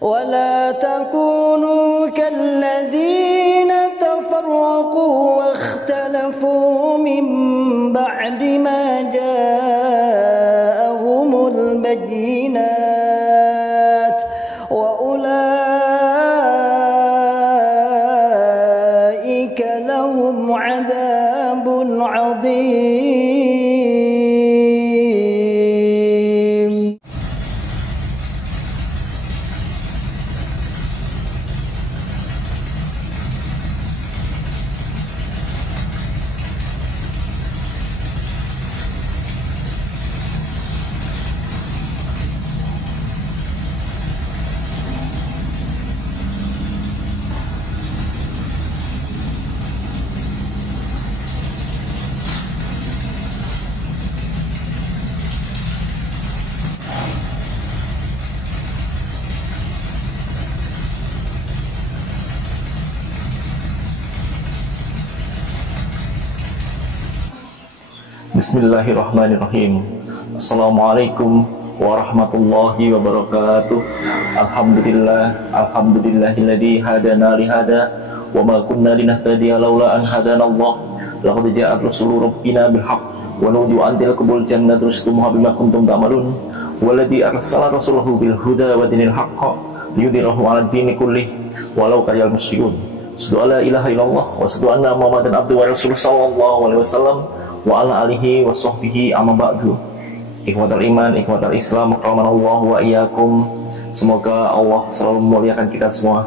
ولا تكونوا كالذين تفرقوا واختلفوا من بعد ما جاءهم البينات وأولئك لهم عذاب عظيم. Bismillahirrahmanirrahim. Assalamualaikum warahmatullahi wabarakatuh. Alhamdulillahilladzi hadana lihada wa ma kunna linahtadiya laula an hadanallah. Laqad ja'at rusulu rabbina bil haqq wa nudiyu an tilkal jannatu rustumuha bima kuntum ta'malun. Walladzi arsala rasulahu bil huda wa dinil haqq liyudhhirahu 'alad dini kullih walau karihal musyrikun. Asyhadu an la ilaha illallah wa asyhadu anna Muhammadan abduhu wa rasuluhu sallallahu alaihi wasallam wa ala alihi wa sahbihi amma ba'du. Ikhwatal iman, ikhwatal Islam, rahimanallahu wa iyyakum. Semoga Allah selalu memuliakan kita semua.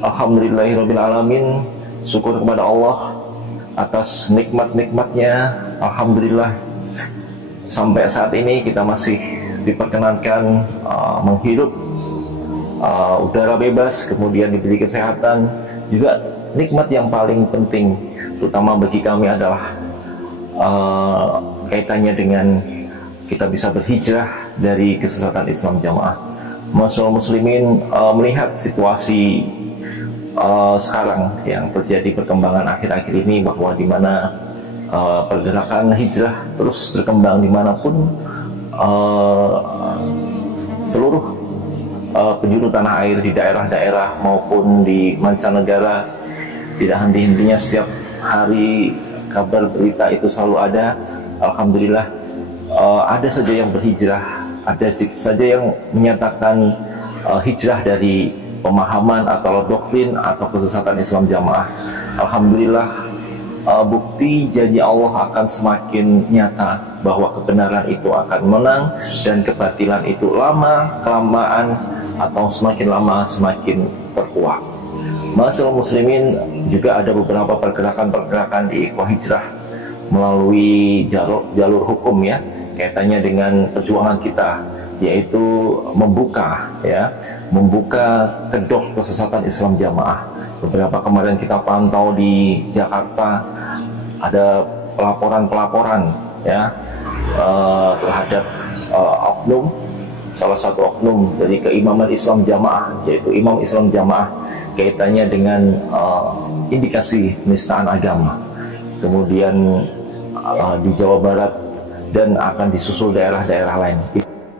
Alhamdulillahirabbil alamin. Syukur kepada Allah atas nikmat-nikmatnya. Alhamdulillah sampai saat ini kita masih diperkenankan menghirup udara bebas, kemudian diberi kesehatan. Juga nikmat yang paling penting terutama bagi kami adalah kaitannya dengan kita bisa berhijrah dari kesesatan Islam Jamaah. Masyaallah muslimin, melihat situasi sekarang yang terjadi perkembangan akhir-akhir ini, bahwa di mana pergerakan hijrah terus berkembang dimanapun, seluruh penjuru tanah air di daerah-daerah maupun di mancanegara, tidak henti-hentinya setiap hari kabar berita itu selalu ada. Alhamdulillah, ada saja yang berhijrah, ada saja yang menyatakan hijrah dari pemahaman atau doktrin atau kesesatan Islam Jamaah. Alhamdulillah, bukti janji Allah akan semakin nyata bahwa kebenaran itu akan menang dan kebatilan itu lama kelamaan atau semakin lama semakin terkuat. Masyaallah muslimin, juga ada beberapa pergerakan-pergerakan di Ikhwah Hijrah melalui jalur hukum ya, kaitannya dengan perjuangan kita, yaitu membuka kedok kesesatan Islam Jamaah. Beberapa kemarin kita pantau di Jakarta ada pelaporan ya terhadap oknum, salah satu oknum dari keimaman Islam Jamaah, yaitu Imam Islam Jamaah, kaitannya dengan indikasi penistaan agama. Kemudian di Jawa Barat dan akan disusul daerah-daerah lain.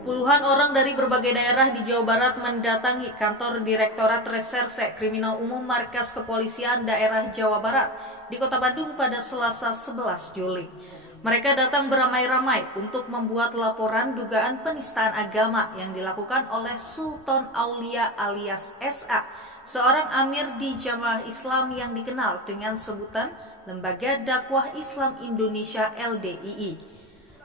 Puluhan orang dari berbagai daerah di Jawa Barat mendatangi kantor Direktorat Reserse Kriminal Umum Markas Kepolisian Daerah Jawa Barat di Kota Bandung pada Selasa 11 Juli. Mereka datang beramai-ramai untuk membuat laporan dugaan penistaan agama yang dilakukan oleh Sultan Aulia alias SA, seorang amir di Jamaah Islam yang dikenal dengan sebutan Lembaga Dakwah Islam Indonesia LDII.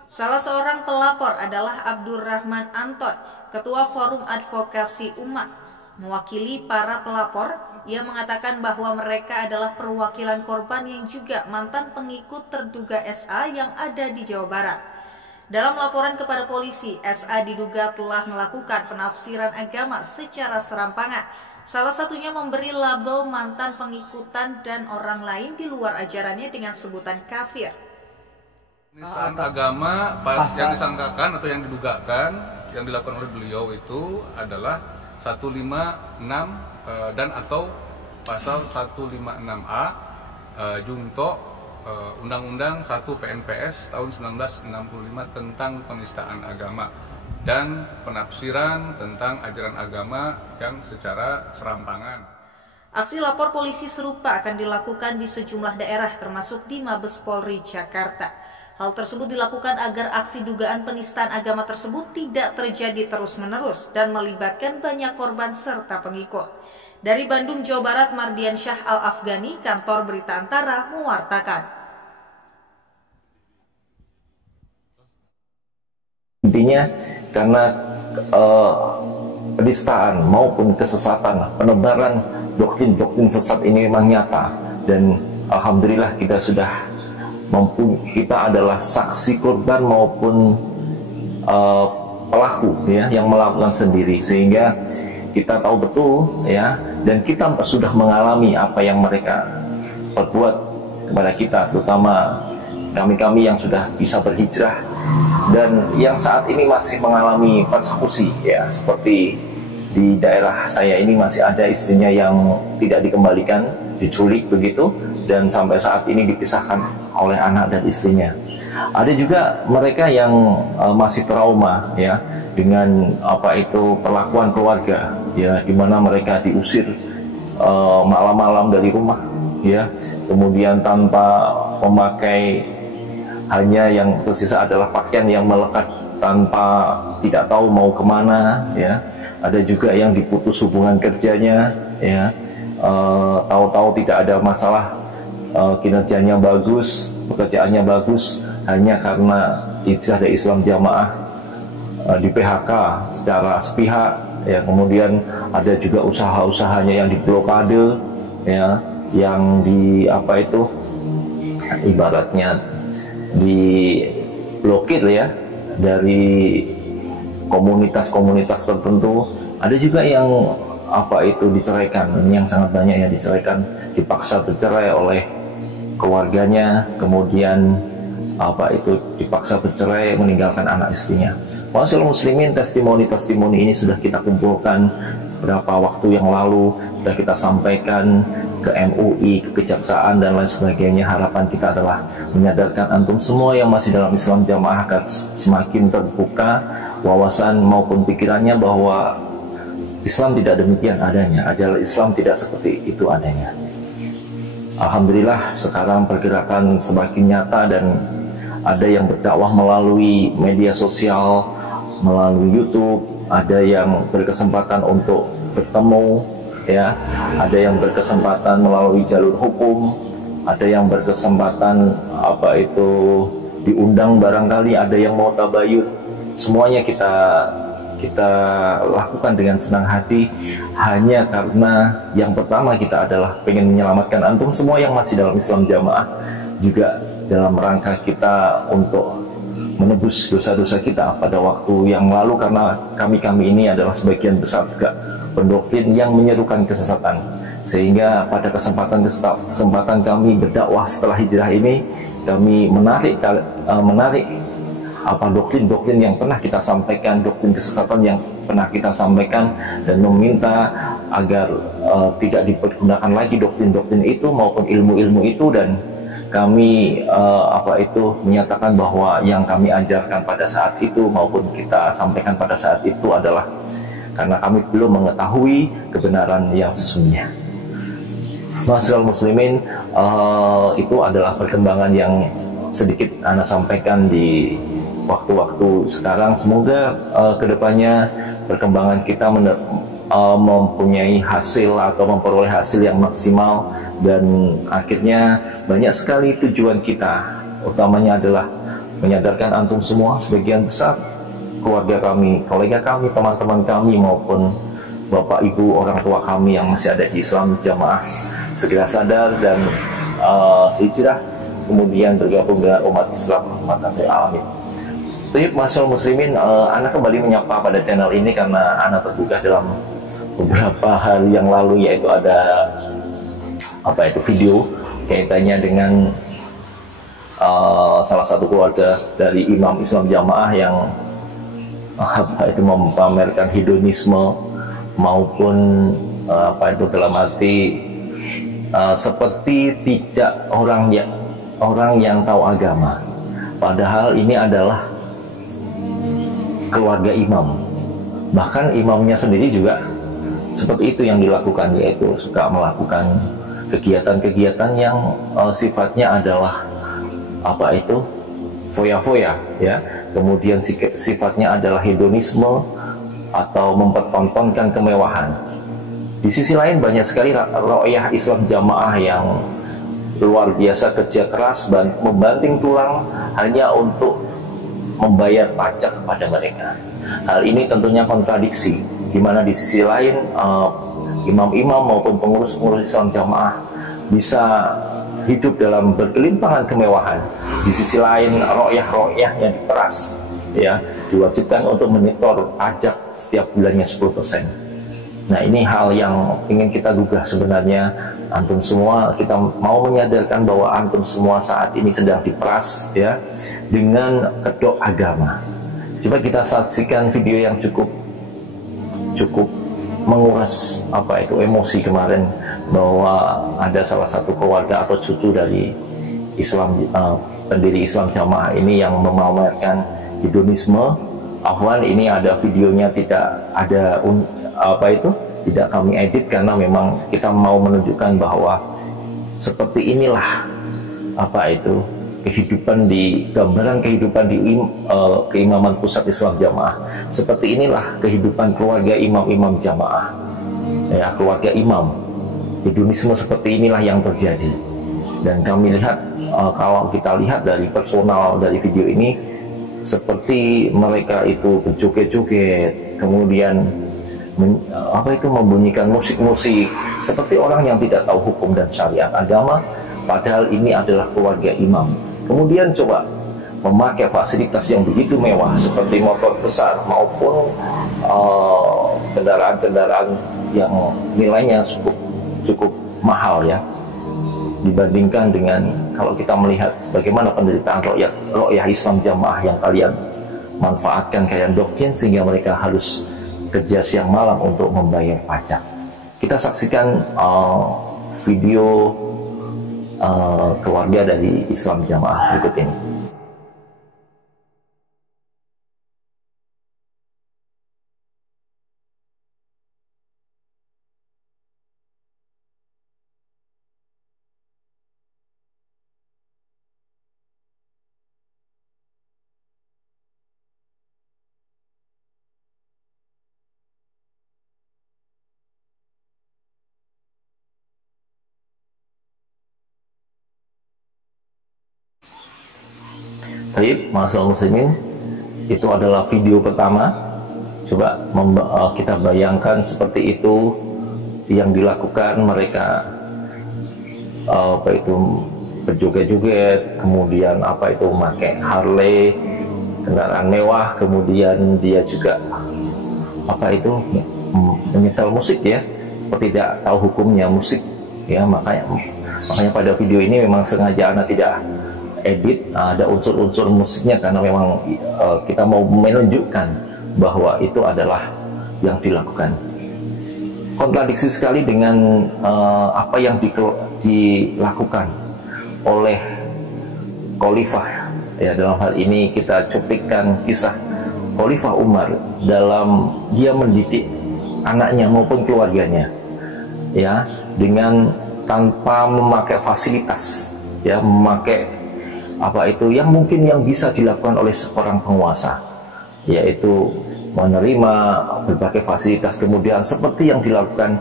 Salah seorang pelapor adalah Abdurrahman Anton, Ketua Forum Advokasi Umat. Mewakili para pelapor, ia mengatakan bahwa mereka adalah perwakilan korban yang juga mantan pengikut terduga SA yang ada di Jawa Barat. Dalam laporan kepada polisi, SA diduga telah melakukan penafsiran agama secara serampangan. Salah satunya memberi label mantan pengikutan dan orang lain di luar ajarannya dengan sebutan kafir. Penistaan agama yang disangkakan atau yang didugakan yang dilakukan oleh beliau itu adalah 156 dan atau pasal 156A Junto Undang-Undang 1 PNPS tahun 1965 tentang penistaan agama. dan penafsiran tentang ajaran agama yang secara serampangan. Aksi lapor polisi serupa akan dilakukan di sejumlah daerah termasuk di Mabes Polri Jakarta. Hal tersebut dilakukan agar aksi dugaan penistaan agama tersebut tidak terjadi terus-menerus dan melibatkan banyak korban serta pengikut. Dari Bandung, Jawa Barat, Mardian Syah Al-Afghani, Kantor Berita Antara, mewartakan. Intinya karena penistaan maupun kesesatan, penebaran doktrin-doktrin sesat ini memang nyata, dan alhamdulillah kita adalah saksi korban maupun pelaku ya yang melakukan sendiri, sehingga kita tahu betul ya, dan kita sudah mengalami apa yang mereka perbuat kepada kita, terutama kami yang sudah bisa berhijrah dan yang saat ini masih mengalami persekusi ya, seperti di daerah saya ini masih ada istrinya yang tidak dikembalikan, diculik begitu, dan sampai saat ini dipisahkan oleh anak dan istrinya. Ada juga mereka yang masih trauma ya dengan perlakuan keluarga ya, di mana mereka diusir malam-malam dari rumah ya, kemudian tanpa memakai, hanya yang tersisa adalah pakaian yang melekat tanpa tidak tahu mau kemana ya. Ada juga yang diputus hubungan kerjanya ya, tahu-tahu tidak ada masalah, kinerjanya bagus, pekerjaannya bagus, hanya karena hijrah dari Islam Jamaah di PHK secara sepihak ya. Kemudian ada juga usaha-usahanya yang diblokade ya, yang ibaratnya diblokir ya dari komunitas-komunitas tertentu. Ada juga yang diceraikan, ini yang sangat banyak yang diceraikan, dipaksa bercerai oleh keluarganya, kemudian dipaksa bercerai, meninggalkan anak istrinya. Masyaallah muslimin, testimoni-testimoni ini sudah kita kumpulkan beberapa waktu yang lalu, sudah kita sampaikan ke MUI, ke Kejaksaan dan lain sebagainya. Harapan kita adalah menyadarkan antum semua yang masih dalam Islam Jamaah agar semakin terbuka wawasan maupun pikirannya bahwa Islam tidak demikian adanya, ajaran Islam tidak seperti itu adanya. Alhamdulillah sekarang pergerakan semakin nyata, dan ada yang berdakwah melalui media sosial, melalui YouTube, ada yang berkesempatan untuk bertemu ya, ada yang berkesempatan melalui jalur hukum, ada yang berkesempatan diundang barangkali, ada yang mau tabayun. Semuanya kita lakukan dengan senang hati, hanya karena yang pertama kita adalah pengen menyelamatkan antum semua yang masih dalam Islam Jamaah, juga dalam rangka kita untuk menebus dosa-dosa kita pada waktu yang lalu, karena kami ini adalah sebagian besar juga pendoktrin yang menyerukan kesesatan, sehingga pada kesempatan kami berdakwah setelah hijrah ini, kami menarik doktrin-doktrin yang pernah kita sampaikan, doktrin kesesatan yang pernah kita sampaikan, dan meminta agar tidak dipergunakan lagi doktrin-doktrin itu maupun ilmu-ilmu itu. Dan kami menyatakan bahwa yang kami ajarkan pada saat itu maupun kita sampaikan pada saat itu adalah karena kami belum mengetahui kebenaran yang sesungguhnya. Masyaallah muslimin, itu adalah perkembangan yang sedikit Ana sampaikan di waktu-waktu sekarang. Semoga kedepannya perkembangan kita mempunyai hasil atau memperoleh hasil yang maksimal, dan akhirnya banyak sekali tujuan kita, utamanya adalah menyadarkan antum semua, sebagian besar keluarga kami, kolega kami, teman-teman kami maupun bapak ibu orang tua kami yang masih ada di Islam Jamaah segera sadar dan hijrah, kemudian bergabung dengan umat Islam rahmatan lil alamin. Masyaallah muslimin, Ana kembali menyapa pada channel ini karena Ana tergugah dalam beberapa hari yang lalu, yaitu ada video kaitannya dengan salah satu keluarga dari imam Islam Jamaah yang memamerkan hedonisme maupun dalam arti seperti tidak orang yang tahu agama, padahal ini adalah keluarga imam. Bahkan imamnya sendiri juga seperti itu yang dilakukan, yaitu suka melakukan kegiatan-kegiatan yang sifatnya adalah apa itu foya-foya ya, kemudian sifatnya adalah hedonisme atau mempertontonkan kemewahan. Di sisi lain banyak sekali ro'yah Islam jamaah yang luar biasa kerja keras dan membanting tulang hanya untuk membayar pajak kepada mereka. Hal ini tentunya kontradiksi, di mana di sisi lain imam-imam maupun pengurus-pengurus Islam jamaah bisa hidup dalam berkelimpangan kemewahan. Di sisi lain ro'yah-ro'yah yang diperas ya, diwajibkan untuk menyetor pajak setiap bulannya 10%. Nah, ini hal yang ingin kita gugah sebenarnya. Antum semua, kita mau menyadarkan bahwa antum semua saat ini sedang diperas ya dengan kedok agama. Coba kita saksikan video yang cukup menguras apa itu emosi kemarin, bahwa ada salah satu keluarga atau cucu dari Islam pendiri Islam jamaah ini yang memamerkan hedonisme. Afwan, ini ada videonya, tidak ada tidak kami edit karena memang kita mau menunjukkan bahwa seperti inilah apa itu kehidupan di gambaran kehidupan di keimaman pusat Islam jamaah. Seperti inilah kehidupan keluarga imam-imam jamaah ya, keluarga imam. Hedonisme seperti inilah yang terjadi, dan kami lihat kalau kita lihat dari personal dari video ini, seperti mereka itu berjoget-joget, kemudian membunyikan musik-musik seperti orang yang tidak tahu hukum dan syariat agama, padahal ini adalah keluarga imam. Kemudian coba memakai fasilitas yang begitu mewah seperti motor besar maupun kendaraan-kendaraan yang nilainya cukup mahal ya, dibandingkan dengan kalau kita melihat bagaimana penderitaan ro'yah Islam jamaah yang kalian manfaatkan, kalian doktrin sehingga mereka harus kerja siang malam untuk membayar pajak. Kita saksikan video keluarga dari Islam jamaah berikut ini. Baik, masyaallah muslimin, itu adalah video pertama. Coba kita bayangkan seperti itu yang dilakukan mereka, berjoget-joget, kemudian memakai Harley, kendaraan mewah, kemudian dia juga menyetel musik ya, seperti tidak tahu hukumnya musik ya. Makanya pada video ini memang sengaja Anda tidak edit, ada unsur-unsur musiknya karena memang kita mau menunjukkan bahwa itu adalah yang dilakukan. Kontradiksi sekali dengan apa yang dilakukan oleh Khalifah ya. Dalam hal ini kita cuplikan kisah Khalifah Umar dalam dia mendidik anaknya maupun keluarganya ya, dengan tanpa memakai fasilitas ya, memakai yang mungkin yang bisa dilakukan oleh seorang penguasa, yaitu menerima berbagai fasilitas, kemudian seperti yang dilakukan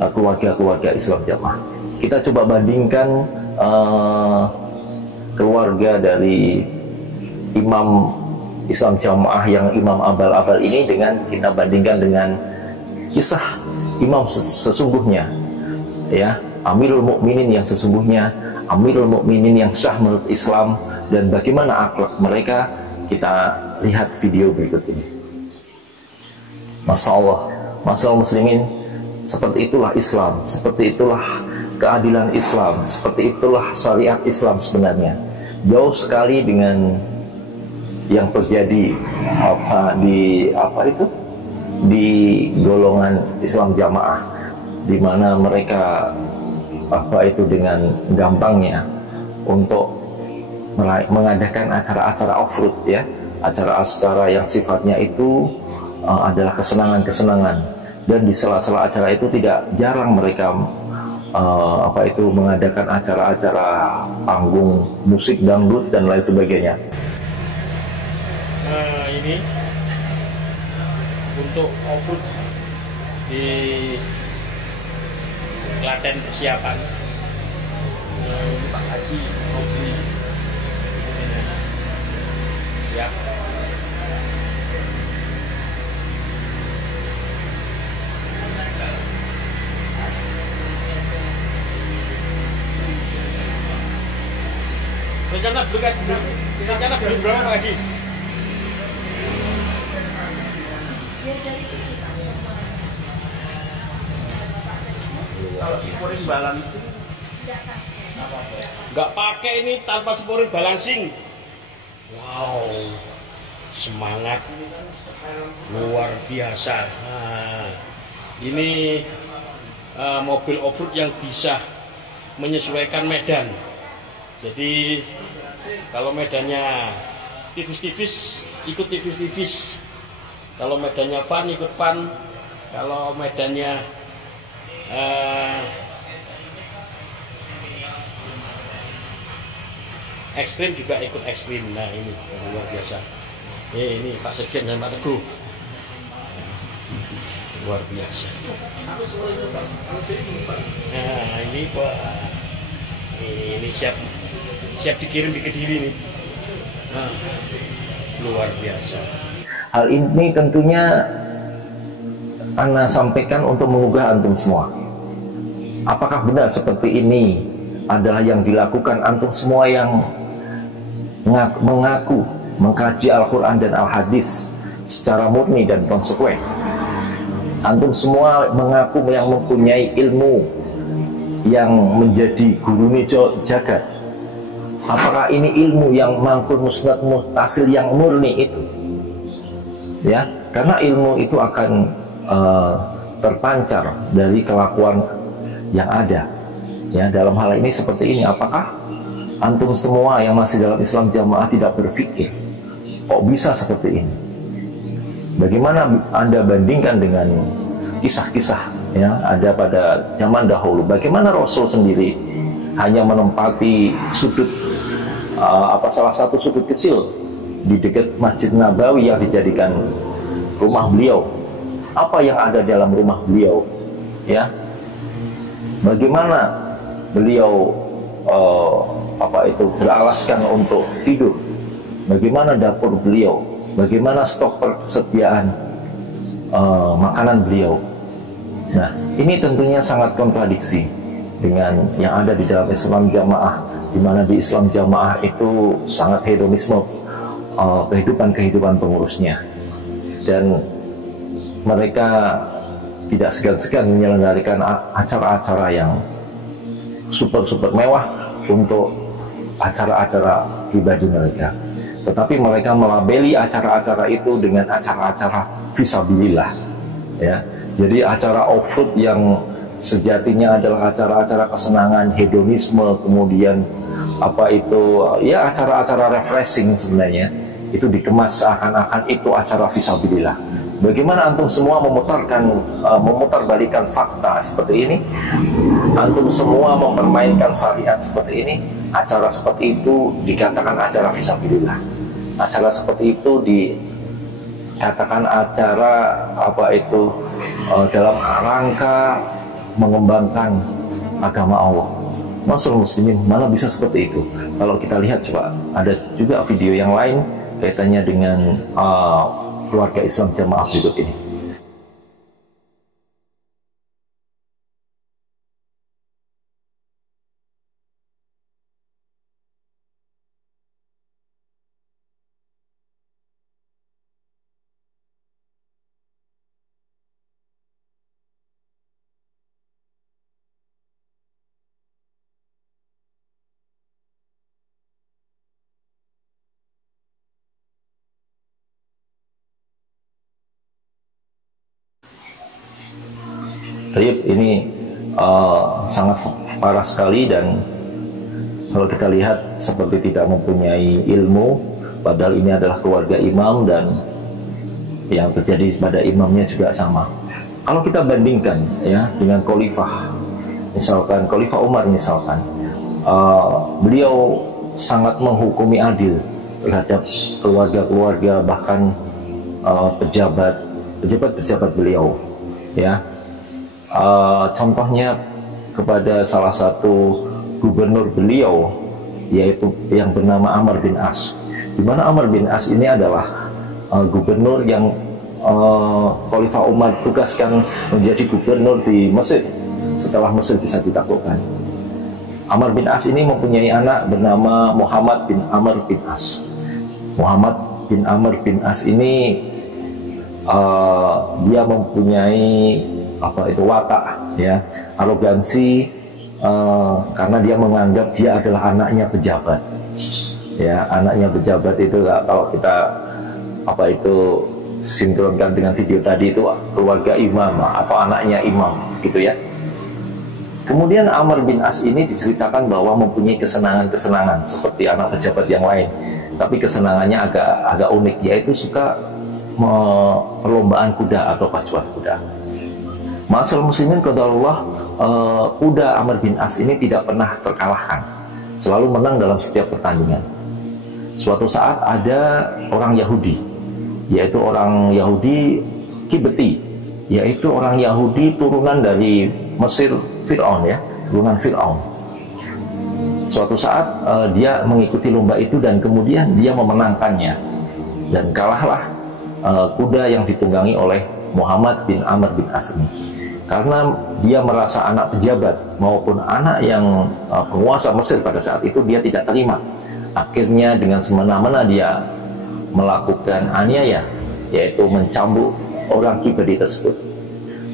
keluarga-keluarga Islam jamaah. Kita coba bandingkan keluarga dari imam Islam jamaah yang imam abal-abal ini dengan kita bandingkan dengan kisah imam sesungguhnya ya, Amirul Mukminin yang sesungguhnya, Amirul Mukminin yang sah menurut Islam, dan bagaimana akhlak mereka. Kita lihat video berikut ini. Masya Allah, Masya Allah muslimin, seperti itulah Islam, seperti itulah keadilan Islam, seperti itulah syariat Islam sebenarnya. Jauh sekali dengan yang terjadi di golongan Islam jamaah, di mana mereka dengan gampangnya untuk mengadakan acara-acara off-road ya, acara-acara yang sifatnya itu adalah kesenangan-kesenangan, dan di sela-sela acara itu tidak jarang mereka mengadakan acara-acara panggung musik dangdut dan lain sebagainya. Nah, ini untuk off-road di Klaten persiapan. Ini Pak Haji Robli siap. Rencana beli berapa Pak Haji? Kalau sporing balancing nggak pakai ini, tanpa sporing balancing. Wow, semangat luar biasa. Nah, ini mobil off-road yang bisa menyesuaikan medan. Jadi kalau medannya tipis-tipis, ikut tipis-tipis. Kalau medannya fun, ikut fun. Kalau medannya ekstrim juga ikut ekstrim. Nah, ini luar biasa. Ini Pak Sekjen dan Pak Teguh luar biasa. Nah, ini Pak, ini siap dikirim di Kediri nih. Nah, luar biasa. Hal ini tentunya Ana sampaikan untuk menggugah antum semua. Apakah benar seperti ini adalah yang dilakukan antum semua yang mengaku mengkaji Al-Quran dan Al-Hadis secara murni dan konsekuen? Antum semua mengaku yang mempunyai ilmu yang menjadi guru jagat. Apakah ini ilmu yang mangkul musnad mutasil yang murni itu? Ya, karena ilmu itu akan terpancar dari kelakuan yang ada. Ya, dalam hal ini seperti ini, apakah antum semua yang masih dalam Islam Jamaah tidak berpikir kok bisa seperti ini? Bagaimana Anda bandingkan dengan kisah-kisah ya ada pada zaman dahulu? Bagaimana Rasul sendiri hanya menempati sudut salah satu sudut kecil di dekat Masjid Nabawi yang dijadikan rumah beliau. Apa yang ada dalam rumah beliau? Ya, bagaimana beliau beralaskan untuk tidur? Bagaimana dapur beliau? Bagaimana stok persediaan makanan beliau? Nah, ini tentunya sangat kontradiksi dengan yang ada di dalam Islam Jamaah, di mana di Islam Jamaah itu sangat hedonisme kehidupan pengurusnya, dan mereka tidak segan-segan menyelenggarakan acara-acara yang super mewah untuk acara-acara pribadi mereka. Tetapi mereka melabeli acara-acara itu dengan acara-acara fisabilillah, ya. Jadi acara off-road yang sejatinya adalah acara-acara kesenangan, hedonisme, kemudian acara-acara refreshing sebenarnya itu dikemas seakan-akan itu acara fisabilillah. Bagaimana antum semua memutarbalikan fakta seperti ini? Antum semua mempermainkan syariat seperti ini. Acara seperti itu dikatakan acara fisabilillah. Acara seperti itu dikatakan acara dalam rangka mengembangkan agama Allah. Masyaallah muslimin, mana bisa seperti itu? Kalau kita lihat, coba ada juga video yang lain kaitannya dengan keluarga Islam Jamaah berikut ini. Tayyib, ini sangat parah sekali, dan kalau kita lihat seperti tidak mempunyai ilmu, padahal ini adalah keluarga imam dan yang terjadi pada imamnya juga sama. Kalau kita bandingkan ya dengan khalifah, misalkan Khalifah Umar misalkan, beliau sangat menghukumi adil terhadap keluarga-keluarga, bahkan pejabat-pejabat beliau ya. Contohnya kepada salah satu gubernur beliau, yaitu yang bernama Amr bin As, di mana Amr bin As ini adalah gubernur yang Khalifah Umar tugaskan menjadi gubernur di Mesir setelah Mesir bisa ditaklukkan. Amr bin As ini mempunyai anak bernama Muhammad bin Amr bin As. Muhammad bin Amr bin As ini dia mempunyai watak ya, arogansi, karena dia menganggap dia adalah anaknya pejabat ya. Anaknya pejabat itu kalau kita sinkronkan dengan video tadi itu keluarga imam atau anaknya imam gitu ya. Kemudian Amr bin As ini diceritakan bahwa mempunyai kesenangan-kesenangan seperti anak pejabat yang lain, tapi kesenangannya agak unik, yaitu suka perlombaan kuda atau pacuan kuda. Ma'asyiral muslimin qadarullah, kuda Amr bin As ini tidak pernah terkalahkan, selalu menang dalam setiap pertandingan. Suatu saat ada orang Yahudi, yaitu orang Yahudi Kibti, yaitu orang Yahudi turunan dari Mesir, Fir'aun ya, turunan Fir'aun. Suatu saat dia mengikuti lomba itu dan kemudian dia memenangkannya, dan kalahlah kuda yang ditunggangi oleh Muhammad bin Amr bin As ini. Karena dia merasa anak pejabat maupun anak yang penguasa Mesir pada saat itu dia tidak terima. Akhirnya dengan semena-mena dia melakukan aniaya, yaitu mencambuk orang Kibti tersebut.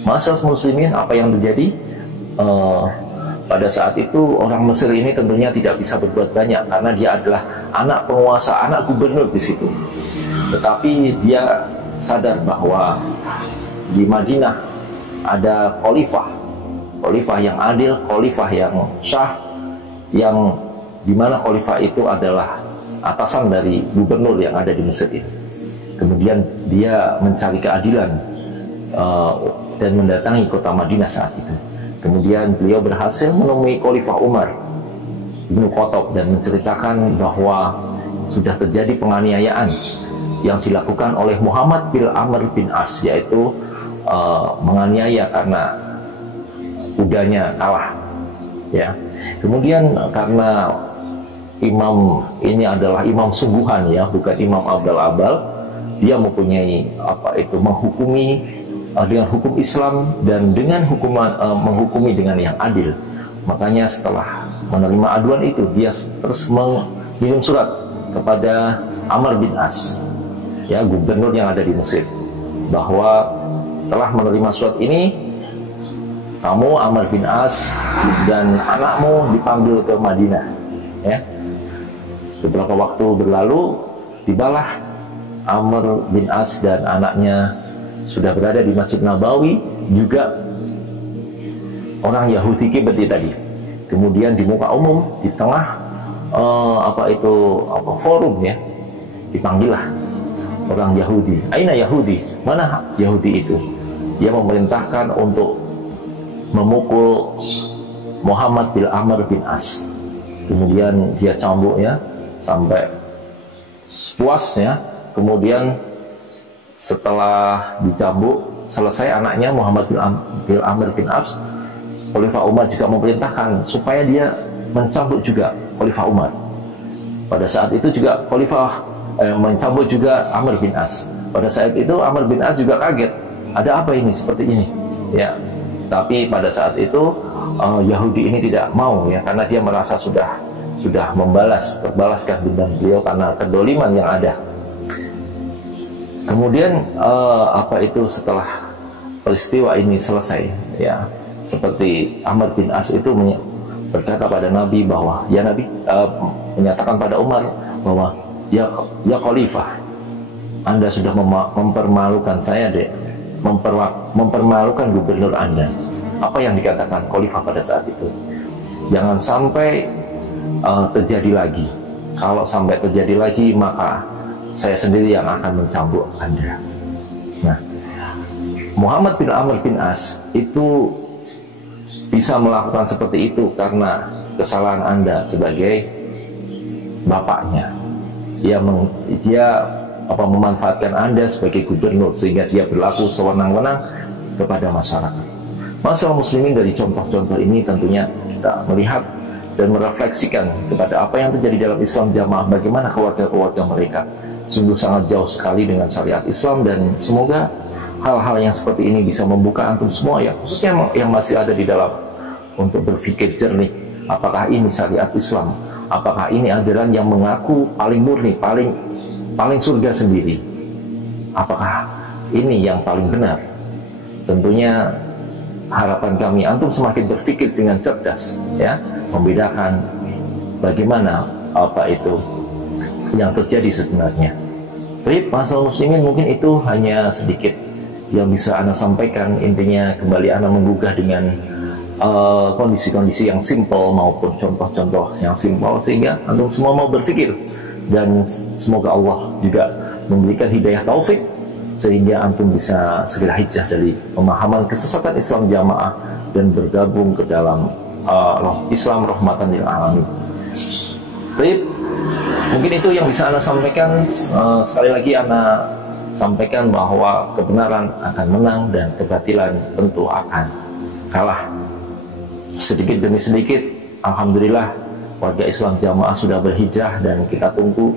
Ma'asyiral muslimin, apa yang terjadi? Pada saat itu orang Mesir ini tentunya tidak bisa berbuat banyak karena dia adalah anak penguasa, anak gubernur di situ. Tetapi dia sadar bahwa di Madinah ada khalifah yang adil, khalifah yang syah, yang dimana khalifah itu adalah atasan dari gubernur yang ada di Mesir ini. Kemudian dia mencari keadilan dan mendatangi kota Madinah saat itu. Kemudian beliau berhasil menemui Khalifah Umar bin Khattab dan menceritakan bahwa sudah terjadi penganiayaan yang dilakukan oleh Muhammad bin Amr bin As, yaitu menganiaya karena kudanya kalah ya. Kemudian karena imam ini adalah imam sungguhan ya, bukan imam abal-abal, dia mempunyai menghukumi dengan hukum Islam dan dengan menghukumi dengan yang adil. Makanya setelah menerima aduan itu, dia terus mengirim surat kepada Amr bin As ya, gubernur yang ada di Mesir, bahwa setelah menerima surat ini, kamu Amr bin As dan anakmu dipanggil ke Madinah ya. Beberapa waktu berlalu, tibalah Amr bin As dan anaknya sudah berada di Masjid Nabawi, juga orang Yahudi Kibti tadi. Kemudian di muka umum, di tengah forum ya, dipanggillah orang Yahudi. Aina Yahudi? Mana Yahudi itu? Dia memerintahkan untuk memukul Muhammad bin Amr bin As. Kemudian dia cambuk ya sampai puasnya. Kemudian setelah dicambuk selesai, anaknya Muhammad bin Amr bin As, Khalifah Umar juga memerintahkan supaya dia mencambuk juga Khalifah Umar. Pada saat itu juga Khalifah mencambuk juga Amr bin As. Pada saat itu Amr bin As juga kaget, ada apa ini seperti ini ya. Tapi pada saat itu Yahudi ini tidak mau ya, karena dia merasa sudah terbalaskan dendam beliau karena kedoliman yang ada. Kemudian setelah peristiwa ini selesai ya, seperti Amr bin As itu berkata pada Nabi bahwa ya Nabi, menyatakan pada Umar bahwa ya Khalifah, Anda sudah mempermalukan saya deh, mempermalukan gubernur Anda. Apa yang dikatakan Khalifah pada saat itu? Jangan sampai terjadi lagi. Kalau sampai terjadi lagi, maka saya sendiri yang akan mencambuk Anda. Nah, Muhammad bin Amr bin As itu bisa melakukan seperti itu karena kesalahan Anda sebagai bapaknya. Dia memanfaatkan Anda sebagai gubernur sehingga dia berlaku sewenang-wenang kepada masyarakat. Masalah muslimin, dari contoh-contoh ini tentunya kita melihat dan merefleksikan kepada apa yang terjadi dalam Islam Jamaah, bagaimana keluarga-keluarga mereka sungguh sangat jauh sekali dengan syariat Islam. Dan semoga hal-hal yang seperti ini bisa membuka antum semua, ya khususnya yang masih ada di dalam, untuk berpikir jernih, apakah ini syariat Islam, apakah ini ajaran yang mengaku paling murni, paling surga sendiri, apakah ini yang paling benar. Tentunya harapan kami antum semakin berpikir dengan cerdas, ya, membedakan bagaimana apa itu yang terjadi sebenarnya. Baik, masalah muslimin, mungkin itu hanya sedikit yang bisa Anda sampaikan. Intinya kembali Anda menggugah dengan kondisi-kondisi yang simpel maupun contoh-contoh yang simpel, sehingga antum semua mau berpikir, dan semoga Allah juga memberikan hidayah taufik sehingga antum bisa segera hijrah dari pemahaman kesesatan Islam Jamaah dan bergabung ke dalam Islam rahmatan lil alamin. Baik, mungkin itu yang bisa Anda sampaikan. Sekali lagi Anda sampaikan bahwa kebenaran akan menang dan kebatilan tentu akan kalah. Sedikit demi sedikit, alhamdulillah warga Islam Jamaah sudah berhijrah, dan kita tunggu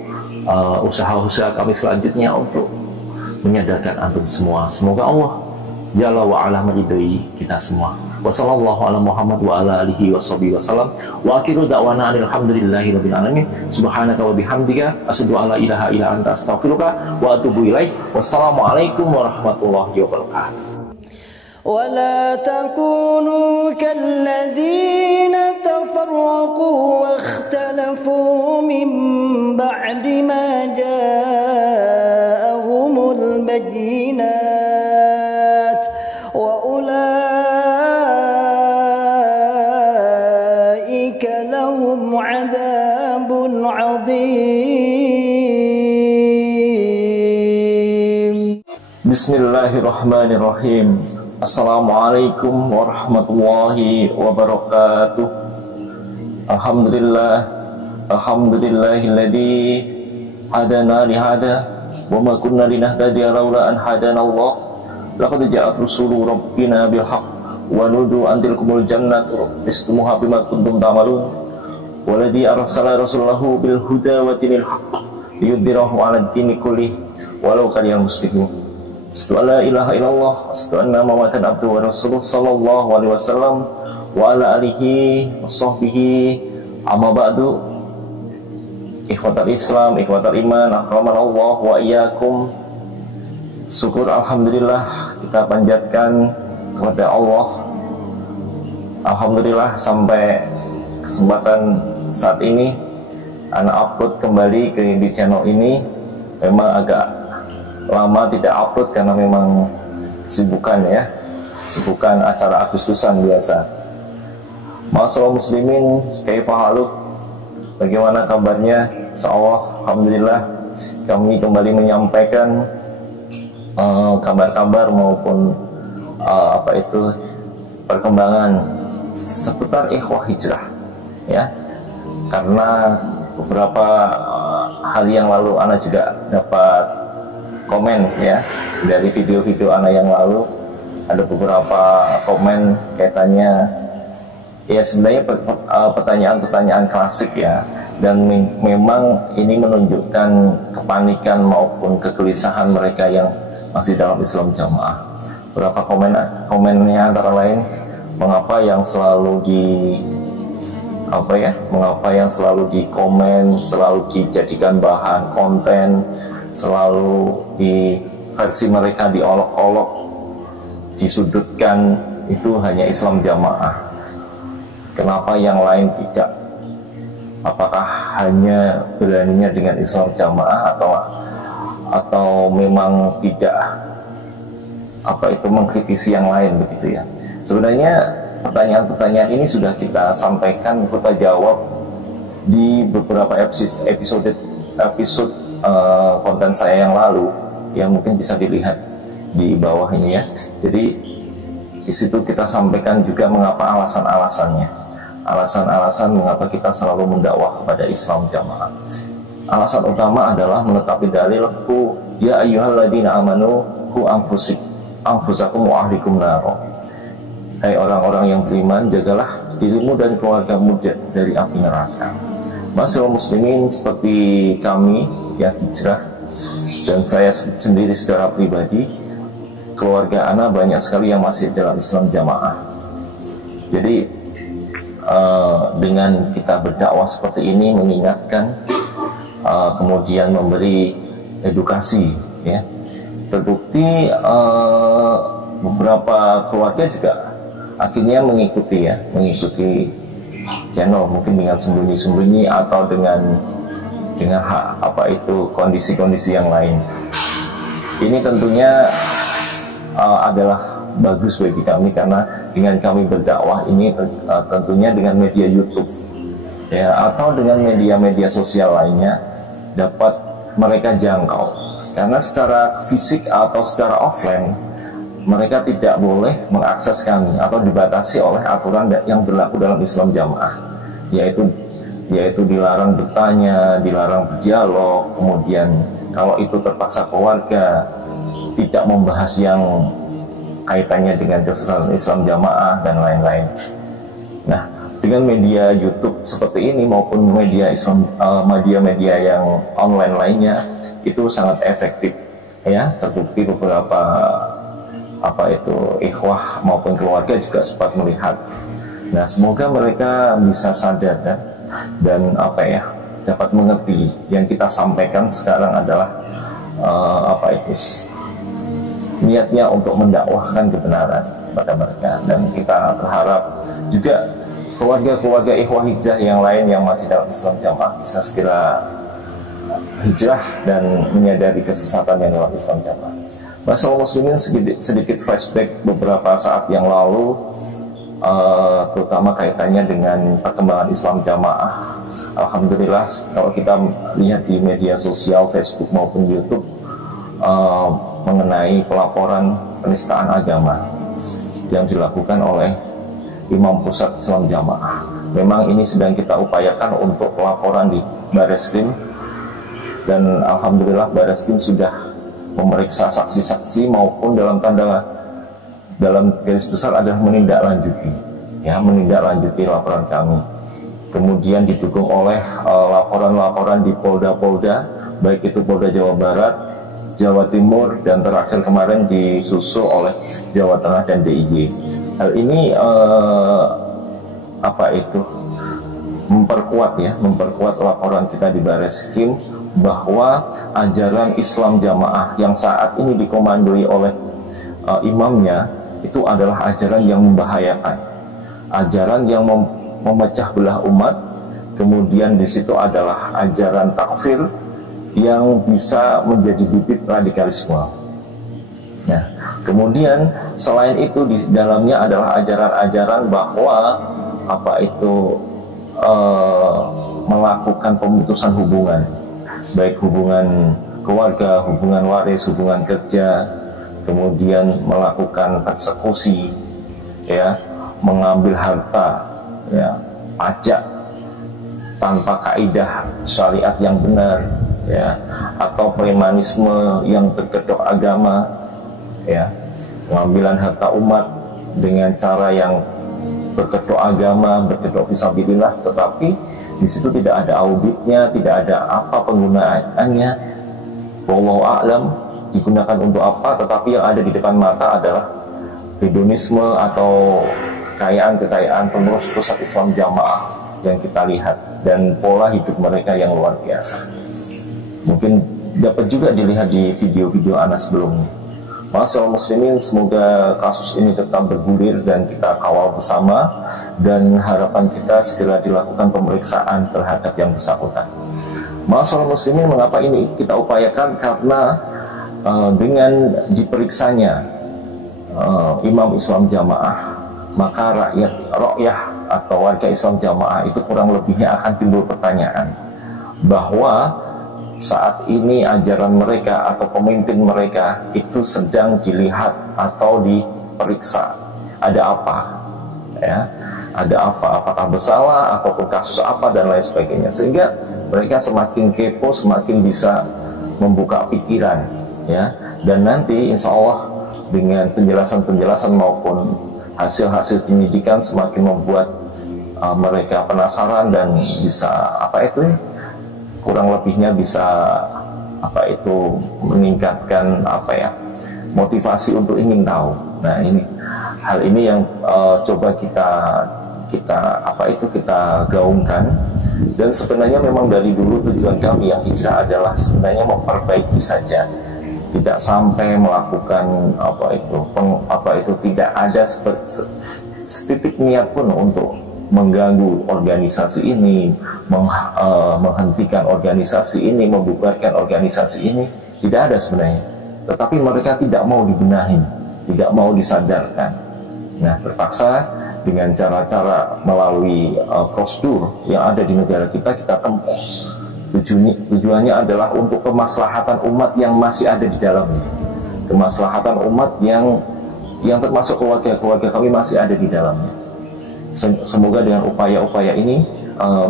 usaha-usaha kami selanjutnya untuk menyadarkan antum semua. Semoga Allah Jalla wa ala meridai kita semua. Wassallallahu ala Muhammad wa ala alihi washabihi wasallam. Wa akhiru da'wana alhamdulillahi rabbil alamin. Subhanaka wa bihamdika asyhadu an la ilaha illa anta astaghfiruka wa atubu ilaik. Wassalamualaikum warahmatullahi wabarakatuh. ولا تكونوا كالذين تفرقوا واختلفوا من بعد ما جاءهم البينات وأولئك لهم عذاب عظيم. بسم الله الرحمن الرحيم. Assalamualaikum warahmatullahi wabarakatuh. Alhamdulillahilladzi hadana li hada wa ma kunna linahtadiya laula an hadana Allah. Laqad ja'at rusulu rabbina bil haqq wa nudu an tilkumul jannatu istumuha bima kuntum ta'malun. Walladzi arsala rasulahu bil huda wa dinil haqq liyudhhirahu 'alad dini kullih walau karihal muslimun. Asyhadu an la ilaha illallah, asyhadu anna Muhammadan abduhu wa rasuluh sallallahu alaihi wasallam wa ala alihi wa sahbihi, amma ba'du. Ikhwatal Islam, ikhwatal iman, akramanallah wa iyyakum. Syukur alhamdulillah kita panjatkan kepada Allah. Alhamdulillah sampai kesempatan saat ini anak upload kembali di channel ini. Memang agak lama tidak upload karena memang sibukan acara Agustusan biasa. Masalah muslimin, kaifa haluk? Bagaimana kabarnya? Insyaallah alhamdulillah kami kembali menyampaikan kabar-kabar maupun perkembangan seputar ikhwah hijrah, ya. Karena beberapa hari yang lalu ana juga dapat komen, ya, dari video-video anak yang lalu. Ada beberapa komen kaitannya, ya sebenarnya pertanyaan-pertanyaan klasik, ya, dan memang ini menunjukkan kepanikan maupun kegelisahan mereka yang masih dalam Islam Jamaah. Beberapa komennya antara lain, mengapa yang selalu dikomen, selalu dijadikan bahan konten, selalu di versi mereka diolok-olok, disudutkan, itu hanya Islam Jamaah. Kenapa yang lain tidak? Apakah hanya beraninya dengan Islam Jamaah atau memang tidak mengkritisi yang lain, begitu, ya? Sebenarnya pertanyaan-pertanyaan ini sudah kita sampaikan, kita jawab di beberapa episode konten saya yang lalu, yang mungkin bisa dilihat di bawah ini ya. Jadi di situ kita sampaikan juga mengapa alasan-alasannya, alasan-alasan mengapa kita selalu mendakwah kepada Islam jamaah. Alasan utama adalah menetapi dalil ya ayyuhalladzina amanu qu anfusakum wa ahlikum naro. Hai orang-orang yang beriman, jagalah dirimu dan keluargamu dari api neraka. Masyaallah muslimin, seperti kami yang hijrah dan saya sendiri secara pribadi, keluarga ana banyak sekali yang masih dalam Islam jamaah. Jadi dengan kita berdakwah seperti ini, mengingatkan, kemudian memberi edukasi, ya, terbukti beberapa keluarga juga akhirnya mengikuti channel, mungkin dengan sembunyi-sembunyi atau dengan kondisi-kondisi yang lain. Ini tentunya adalah bagus bagi kami, karena dengan kami berdakwah ini tentunya dengan media YouTube, ya, atau dengan media-media sosial lainnya dapat mereka jangkau, karena secara fisik atau secara offline mereka tidak boleh mengakses kami atau dibatasi oleh aturan yang berlaku dalam Islam jamaah, yaitu dilarang bertanya, dilarang berdialog, kemudian kalau itu terpaksa keluarga tidak membahas yang kaitannya dengan kesesatan Islam jamaah dan lain-lain. Nah, dengan media YouTube seperti ini maupun media Islam, media-media yang online lainnya itu sangat efektif, ya. Terbukti beberapa ikhwah maupun keluarga juga sempat melihat. Nah, semoga mereka bisa sadar dan dapat mengerti yang kita sampaikan sekarang adalah niatnya untuk mendakwahkan kebenaran kepada mereka. Dan kita berharap juga keluarga-keluarga ikhwah hijrah yang lain yang masih dalam Islam jamaah bisa segera hijrah dan menyadari kesesatan yang dalam Islam jamaah. Masyaallah muslimin, sedikit flashback beberapa saat yang lalu, terutama kaitannya dengan perkembangan Islam jamaah. Alhamdulillah, kalau kita lihat di media sosial Facebook maupun YouTube mengenai pelaporan penistaan agama yang dilakukan oleh Imam Pusat Islam Jamaah. Memang ini sedang kita upayakan untuk pelaporan di Bareskrim, dan alhamdulillah Bareskrim sudah memeriksa saksi-saksi maupun dalam garis besar adalah menindaklanjuti laporan kami. Kemudian didukung oleh laporan-laporan di Polda-Polda, baik itu Polda Jawa Barat, Jawa Timur, dan terakhir kemarin disusul oleh Jawa Tengah dan DIY. Hal ini memperkuat laporan kita di Bareskrim bahwa ajaran Islam jamaah yang saat ini dikomandoi oleh imamnya itu adalah ajaran yang membahayakan, ajaran yang memecah belah umat. Kemudian di situ adalah ajaran takfir yang bisa menjadi bibit radikalisme. Nah, kemudian selain itu di dalamnya adalah ajaran-ajaran bahwa melakukan pemutusan hubungan, baik hubungan keluarga, hubungan waris, hubungan kerja, kemudian melakukan persekusi, ya, mengambil harta, ya, pajak tanpa kaidah syariat yang benar, ya, atau premanisme yang berkedok agama, ya, pengambilan harta umat dengan cara yang berkedok agama, berkedok fisabilillah, tetapi di situ tidak ada auditnya, tidak ada apa penggunaannya, wallahu a'lam digunakan untuk apa, tetapi yang ada di depan mata adalah hedonisme atau kekayaan pengurus pusat Islam jamaah yang kita lihat, dan pola hidup mereka yang luar biasa. Mungkin dapat juga dilihat di video-video ana sebelumnya. Masyaallah muslimin, semoga kasus ini tetap bergulir dan kita kawal bersama, dan harapan kita segera dilakukan pemeriksaan terhadap yang bersangkutan. Masyaallah muslimin, mengapa ini kita upayakan? Karena dengan diperiksanya imam Islam jamaah, maka rakyat atau warga Islam jamaah itu kurang lebihnya akan timbul pertanyaan bahwa saat ini ajaran mereka atau pemimpin mereka itu sedang dilihat atau diperiksa. Ada apa? Ya, ada apa? Apakah bersalah ataupun kasus apa dan lain sebagainya. Sehingga mereka semakin kepo, semakin bisa membuka pikiran, ya. Dan nanti insya Allah dengan penjelasan-penjelasan maupun hasil-hasil penyidikan semakin membuat mereka penasaran dan bisa kurang lebihnya bisa meningkatkan motivasi untuk ingin tahu. Nah, hal ini yang coba kita gaungkan. Dan sebenarnya memang dari dulu tujuan kami yang hijrah adalah sebenarnya memperbaiki saja, tidak sampai melakukan tidak ada setitik niat pun untuk mengganggu organisasi ini, menghentikan organisasi ini, membubarkan organisasi ini, tidak ada sebenarnya. Tetapi mereka tidak mau dibenahi, tidak mau disadarkan. Nah, terpaksa dengan cara-cara melalui prosedur yang ada di negara kita tempuh. Tujuannya adalah untuk kemaslahatan umat yang masih ada di dalamnya, kemaslahatan umat yang termasuk keluarga kami masih ada di dalamnya. Semoga dengan upaya-upaya ini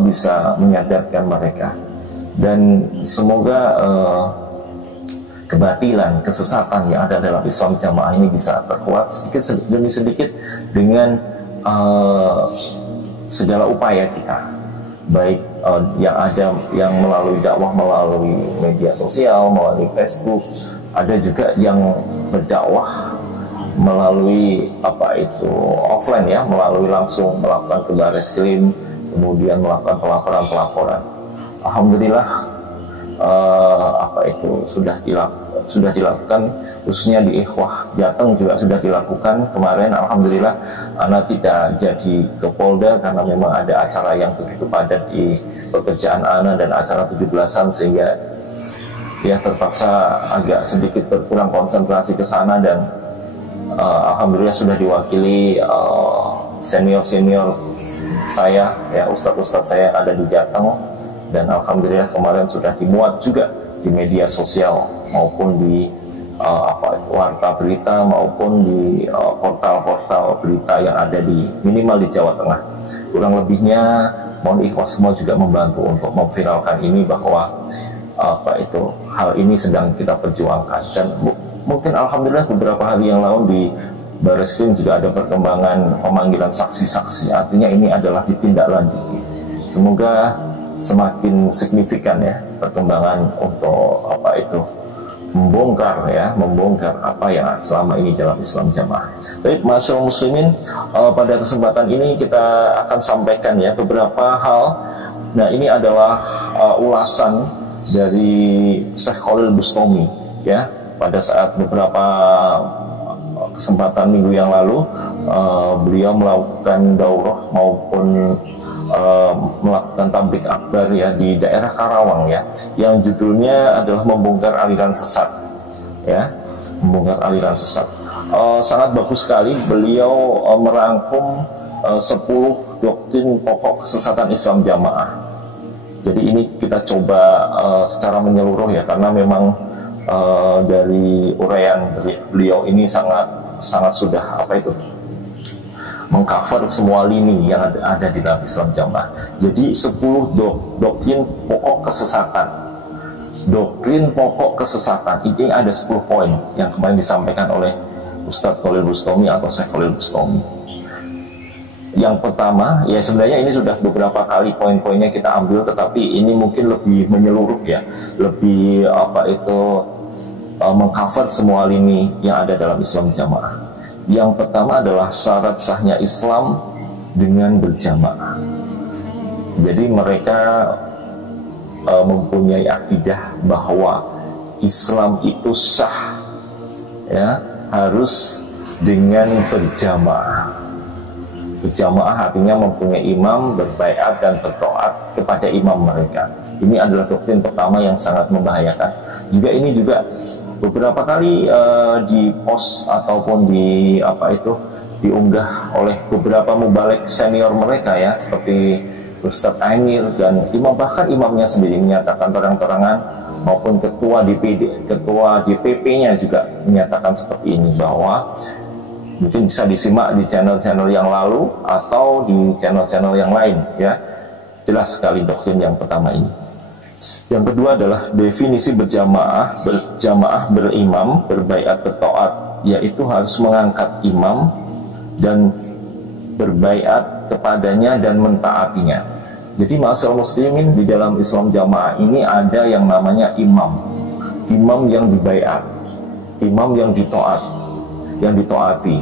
bisa menyadarkan mereka, dan semoga kebatilan, kesesatan yang ada dalam Islam Jamaah ini bisa terkuat sedikit demi sedikit dengan segala upaya kita, baik yang melalui dakwah melalui media sosial, melalui Facebook, ada juga yang berdakwah melalui offline, ya, melalui langsung melakukan ke Bareskrim, kemudian melakukan pelaporan. Alhamdulillah sudah dilakukan, khususnya di Ikhwah Jateng juga sudah dilakukan kemarin. Alhamdulillah Ana tidak jadi ke Polda karena memang ada acara yang begitu padat di pekerjaan Ana dan acara 17-an, sehingga ya terpaksa agak sedikit berkurang konsentrasi ke sana. Dan alhamdulillah sudah diwakili senior saya, ya, ustadz saya ada di Jateng, dan alhamdulillah kemarin sudah dimuat juga di media sosial maupun di warta berita maupun di portal-portal berita yang ada minimal di Jawa Tengah. Kurang lebihnya mohon ikhwas semua juga membantu untuk memviralkan ini, bahwa hal ini sedang kita perjuangkan. Dan mungkin alhamdulillah beberapa hari yang lalu di Bareskrim juga ada perkembangan pemanggilan saksi-saksi, artinya ini adalah ditindaklanjuti. Semoga semakin signifikan, ya, perkembangan untuk membongkar apa yang selama ini dalam Islam Jamaah. Baik, masyaallah muslimin, pada kesempatan ini kita akan sampaikan, ya, beberapa hal. Nah, ini adalah ulasan dari Syekh Khalil Bustami, ya, pada saat beberapa kesempatan minggu yang lalu beliau melakukan daurah maupun melakukan tablik akbar, ya, di daerah Karawang, ya, yang judulnya adalah membongkar aliran sesat, ya, membongkar aliran sesat. Sangat bagus sekali beliau merangkum 10 doktrin pokok kesesatan Islam Jamaah. Jadi ini kita coba secara menyeluruh, ya, karena memang dari uraian beliau ini sangat sudah mengcover semua lini yang ada di dalam Islam Jamaah. Jadi 10 doktrin pokok kesesatan. Doktrin pokok kesesatan ini ada 10 poin yang kemarin disampaikan oleh Ustadz Khalil Bustami atau Syekh Khalil Bustami. Yang pertama, ya, sebenarnya ini sudah beberapa kali poin-poinnya kita ambil, tetapi ini mungkin lebih menyeluruh, ya, lebih mengcover semua lini yang ada dalam Islam Jamaah. Yang pertama adalah syarat sahnya Islam dengan berjamaah. Jadi mereka mempunyai akidah bahwa Islam itu sah, ya, harus dengan berjamaah. Berjamaah artinya mempunyai imam, berbaiat dan bertaat kepada imam mereka. Ini adalah doktrin pertama yang sangat membahayakan. Juga ini juga beberapa kali di post ataupun diunggah oleh beberapa mubalek senior mereka, ya, seperti Ustadz Amir dan bahkan imamnya sendiri menyatakan terang-terangan maupun ketua DPD, ketua DPP-nya juga menyatakan seperti ini, bahwa mungkin bisa disimak di channel-channel yang lalu atau di channel-channel yang lain ya. Jelas sekali doktrin yang pertama ini. Yang kedua adalah definisi berjamaah berimam, berbaiat, bertaat, yaitu harus mengangkat imam dan berbaiat kepadanya dan mentaatinya. Jadi ma'asyiral muslimin, di dalam Islam jamaah ini ada yang namanya imam. Imam yang dibaiat, imam yang ditaati,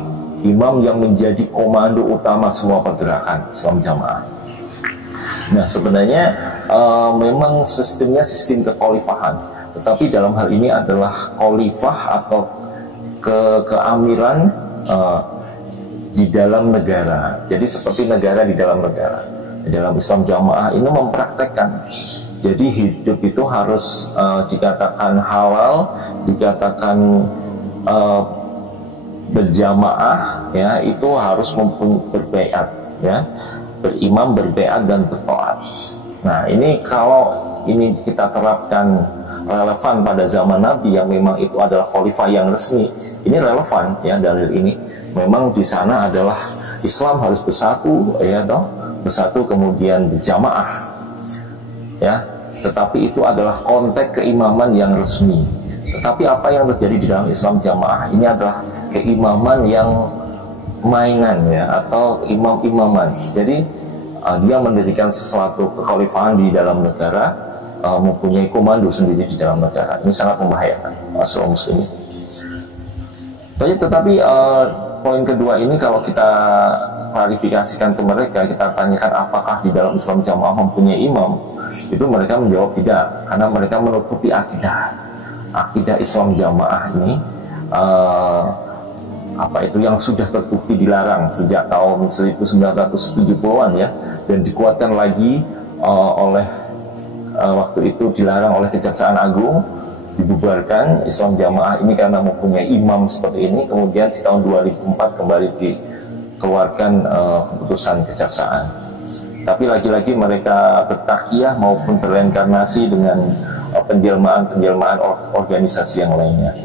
imam yang menjadi komando utama semua pergerakan Islam jamaah. Nah, sebenarnya memang sistemnya sistem kekhalifahan, tetapi dalam hal ini adalah khalifah atau keamiran di dalam negara. Jadi seperti negara di dalam negara. Di dalam Islam jamaah ini mempraktekkan. Jadi hidup itu harus dikatakan halal, dikatakan berjamaah, ya, itu harus berbaiat, ya, berimam, berbaiat dan bertaat. Nah, ini kalau ini kita terapkan relevan pada zaman Nabi yang memang itu adalah khalifah yang resmi, ini relevan ya dalil ini. Memang di sana adalah Islam harus bersatu, ya toh, bersatu kemudian berjamaah, ya. Tetapi itu adalah konteks keimaman yang resmi. Tetapi apa yang terjadi di dalam Islam jamaah ini adalah keimaman yang mainan, ya, atau imam-imaman. Jadi dia mendirikan sesuatu kekhalifahan di dalam negara, mempunyai komando sendiri di dalam negara. Ini sangat membahayakan masalah muslimin. Tetapi poin kedua ini kalau kita klarifikasikan ke mereka, kita tanyakan apakah di dalam Islam jamaah mempunyai imam, itu mereka menjawab tidak, karena mereka menutupi akidah Islam jamaah ini, yang sudah terbukti dilarang sejak tahun 1970-an ya, dan dikuatkan lagi oleh waktu itu dilarang oleh Kejaksaan Agung, dibubarkan Islam jamaah ini karena mempunyai imam seperti ini. Kemudian di tahun 2004 kembali dikeluarkan keputusan kejaksaan. Tapi lagi-lagi mereka bertakiyah maupun berreinkarnasi dengan penjelmaan organisasi yang lainnya.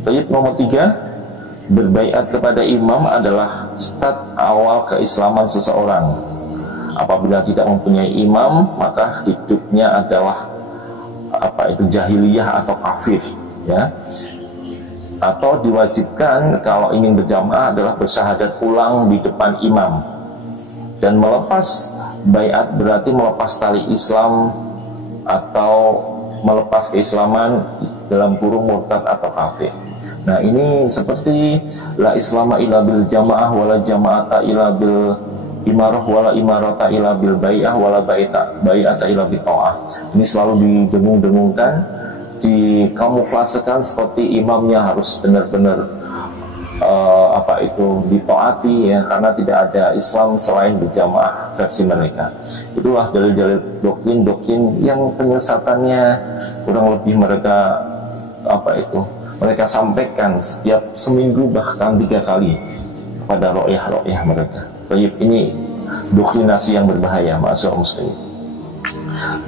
Tayyib, nomor 3, berbaiat kepada imam adalah start awal keislaman seseorang. Apabila tidak mempunyai imam, maka hidupnya adalah jahiliyah atau kafir, ya. Atau diwajibkan kalau ingin berjamaah adalah bersyahadat ulang di depan imam. Dan melepas baiat berarti melepas tali Islam atau melepas keislaman dalam kurung murtad atau kafir. Nah, ini seperti la islama illa bil jamaah wala jama'ata illa bil imarah wala imarata illa bil bai'ah wala bai'ata illa bil ta'ah. Ini selalu didengung-dengungkan, dikamuflasekan seperti imamnya harus benar-benar ditaati, ya, karena tidak ada Islam selain berjamaah versi mereka. Itulah dalil-dalil doktrin yang penyesatannya kurang lebih mereka mereka sampaikan setiap seminggu bahkan 3 kali kepada ro'yah mereka. Tayyib, ini doktrinasi yang berbahaya ma'asyiral muslimin.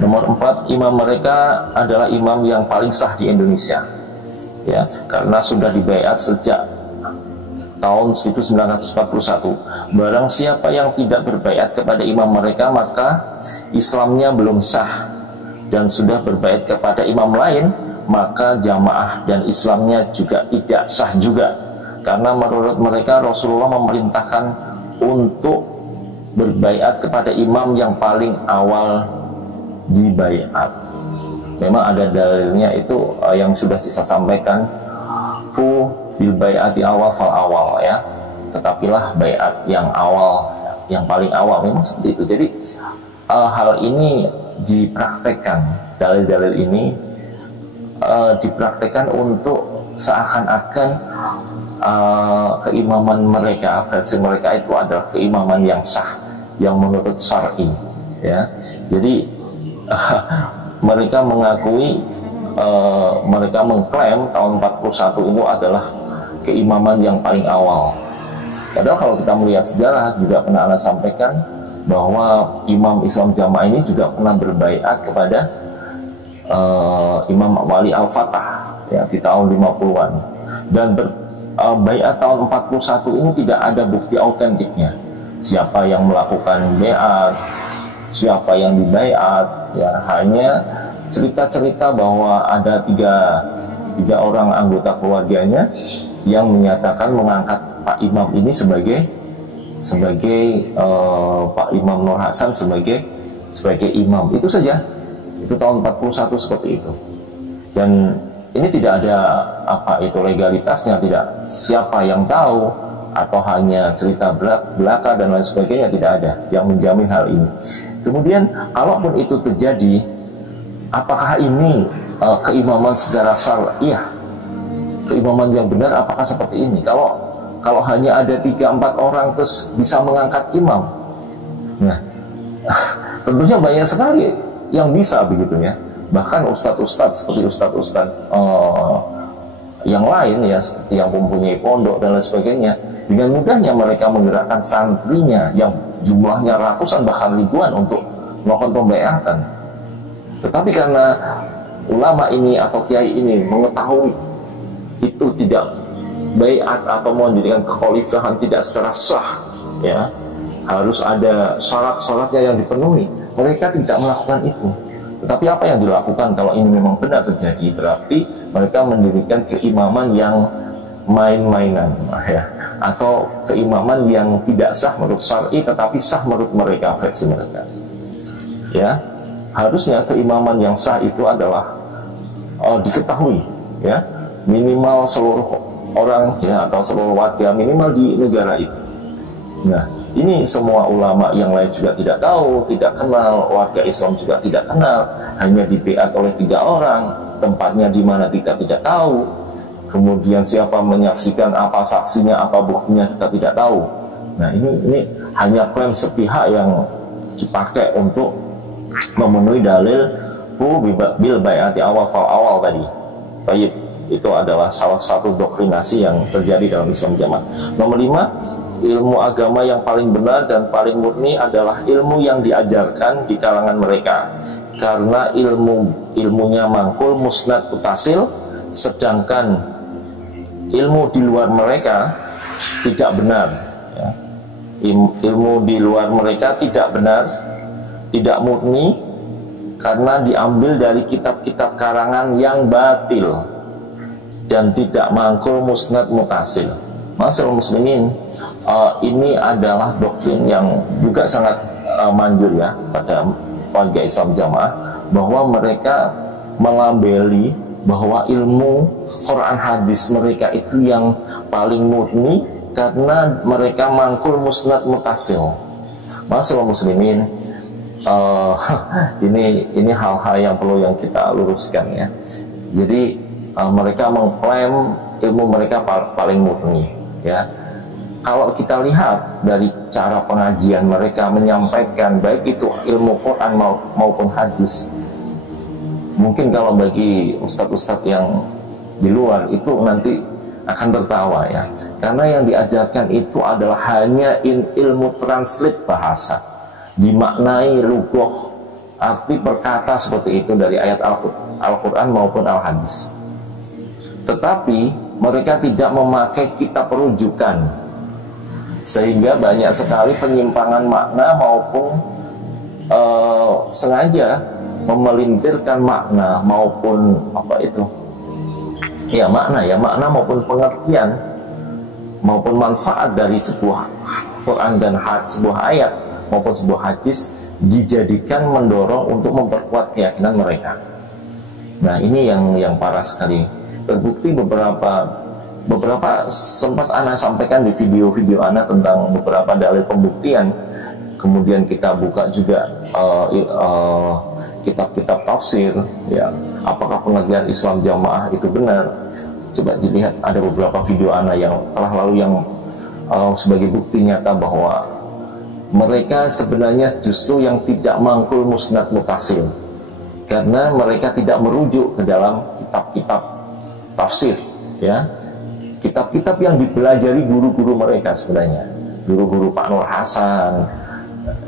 Nomor 4, imam mereka adalah imam yang paling sah di Indonesia, ya, karena sudah dibaiat sejak tahun 1941. Barang siapa yang tidak berbaiat kepada imam mereka, maka Islamnya belum sah, dan sudah berbaiat kepada imam lain, maka jamaah dan Islamnya juga tidak sah juga. Karena menurut mereka Rasulullah memerintahkan untuk berbaiat kepada imam yang paling awal dibaiat. Memang ada dalilnya itu yang sudah saya sampaikan, fu bil baiat di awal fal awal, ya. Tetapilah baiat yang awal, yang paling awal, memang seperti itu. Jadi hal ini dipraktekkan, dalil-dalil ini dipraktekkan untuk seakan-akan keimaman mereka, versi mereka itu adalah keimaman yang sah, yang menurut syar'i, ya. Jadi mereka mengakui, mereka mengklaim tahun 41 itu adalah keimaman yang paling awal. Padahal kalau kita melihat sejarah, juga pernah Anda sampaikan bahwa imam Islam jamaah ini juga pernah berbaiat kepada Imam Wali Al-Fatah ya, di tahun 50-an. Dan baiat tahun 41 ini tidak ada bukti autentiknya. Siapa yang melakukan baiat, siapa yang dibaiat, ya hanya cerita-cerita bahwa ada tiga orang anggota keluarganya yang menyatakan mengangkat Pak Imam ini sebagai Pak Imam Nur Hasan sebagai imam. Itu saja. Itu tahun 41 seperti itu. Dan ini tidak ada legalitasnya, tidak siapa yang tahu atau hanya cerita belaka dan lain sebagainya, tidak ada yang menjamin hal ini. Kemudian kalaupun itu terjadi, apakah ini keimaman secara syar'iyah, keimaman yang benar? Apakah seperti ini? Kalau hanya ada 3-4 orang terus bisa mengangkat imam, nah tentunya banyak sekali yang bisa begitu ya. Bahkan ustadz-ustadz seperti ustadz-ustadz yang lain ya, seperti yang mempunyai pondok dan lain sebagainya, dengan mudahnya mereka menggerakkan santrinya yang jumlahnya ratusan bahkan ribuan untuk melakukan pembaiatan. Tetapi karena ulama ini atau kiai ini mengetahui itu tidak baiat atau menjadikan kekhalifahan tidak secara sah, ya harus ada syarat-syaratnya yang dipenuhi, mereka tidak melakukan itu. Tetapi apa yang dilakukan kalau ini memang benar terjadi, berarti mereka mendirikan keimaman yang main-mainan ya, atau keimaman yang tidak sah menurut syar'i tetapi sah menurut mereka, versi mereka ya. Harusnya keimaman yang sah itu adalah diketahui ya, minimal seluruh orang ya, atau seluruh warga minimal di negara itu. Nah, ini semua ulama yang lain juga tidak tahu, tidak kenal, warga Islam juga tidak kenal, hanya dibaiat oleh 3 orang, tempatnya di mana kita tidak tahu, kemudian siapa menyaksikan, apa saksinya, apa buktinya kita tidak tahu. Nah, ini hanya klaim sepihak yang dipakai untuk memenuhi dalil bil bai'ati awal tadi. Tayyib, itu adalah salah satu doktrinasi yang terjadi dalam Islam Jamaah. Nomor 5, ilmu agama yang paling benar dan paling murni adalah ilmu yang diajarkan di kalangan mereka, karena ilmunya mangkul musnad mutasil, sedangkan ilmu di luar mereka tidak benar ya. Ilmu di luar mereka tidak benar, tidak murni, karena diambil dari kitab-kitab karangan yang batil dan tidak mangkul musnad mutasil. Masyaallah muslimin, ini adalah doktrin yang juga sangat manjur ya pada warga Islam Jamaah, bahwa mereka melabeli bahwa ilmu Quran hadis mereka itu yang paling murni karena mereka mangkul musnad mutasil. Masyaallah muslimin, ini hal-hal yang perlu yang kita luruskan ya. Jadi mereka mengklaim ilmu mereka paling murni ya. Kalau kita lihat dari cara pengajian mereka menyampaikan, baik itu ilmu Quran maupun hadis, mungkin kalau bagi ustadz-ustadz yang di luar itu nanti akan tertawa ya, karena yang diajarkan itu adalah hanya ilmu translate bahasa, dimaknai lugoh, arti perkata seperti itu dari ayat Al-Quran maupun Al-Hadis. Tetapi mereka tidak memakai kitab rujukan, sehingga banyak sekali penyimpangan makna maupun sengaja memelintirkan makna maupun makna maupun pengertian maupun manfaat dari sebuah Quran dan sebuah ayat maupun sebuah hadis dijadikan mendorong untuk memperkuat keyakinan mereka. Nah, ini yang parah sekali. Terbukti beberapa sempat Ana sampaikan di video-video Ana tentang beberapa dalil pembuktian. Kemudian kita buka juga kitab-kitab tafsir ya, apakah pengajian Islam Jamaah itu benar. Coba dilihat, ada beberapa video Ana yang telah lalu yang sebagai bukti nyata bahwa mereka sebenarnya justru yang tidak mangkul musnad mutasil, karena mereka tidak merujuk ke dalam kitab-kitab tafsir ya, kitab-kitab yang dipelajari guru-guru mereka sebenarnya, guru-guru Pak Nur Hasan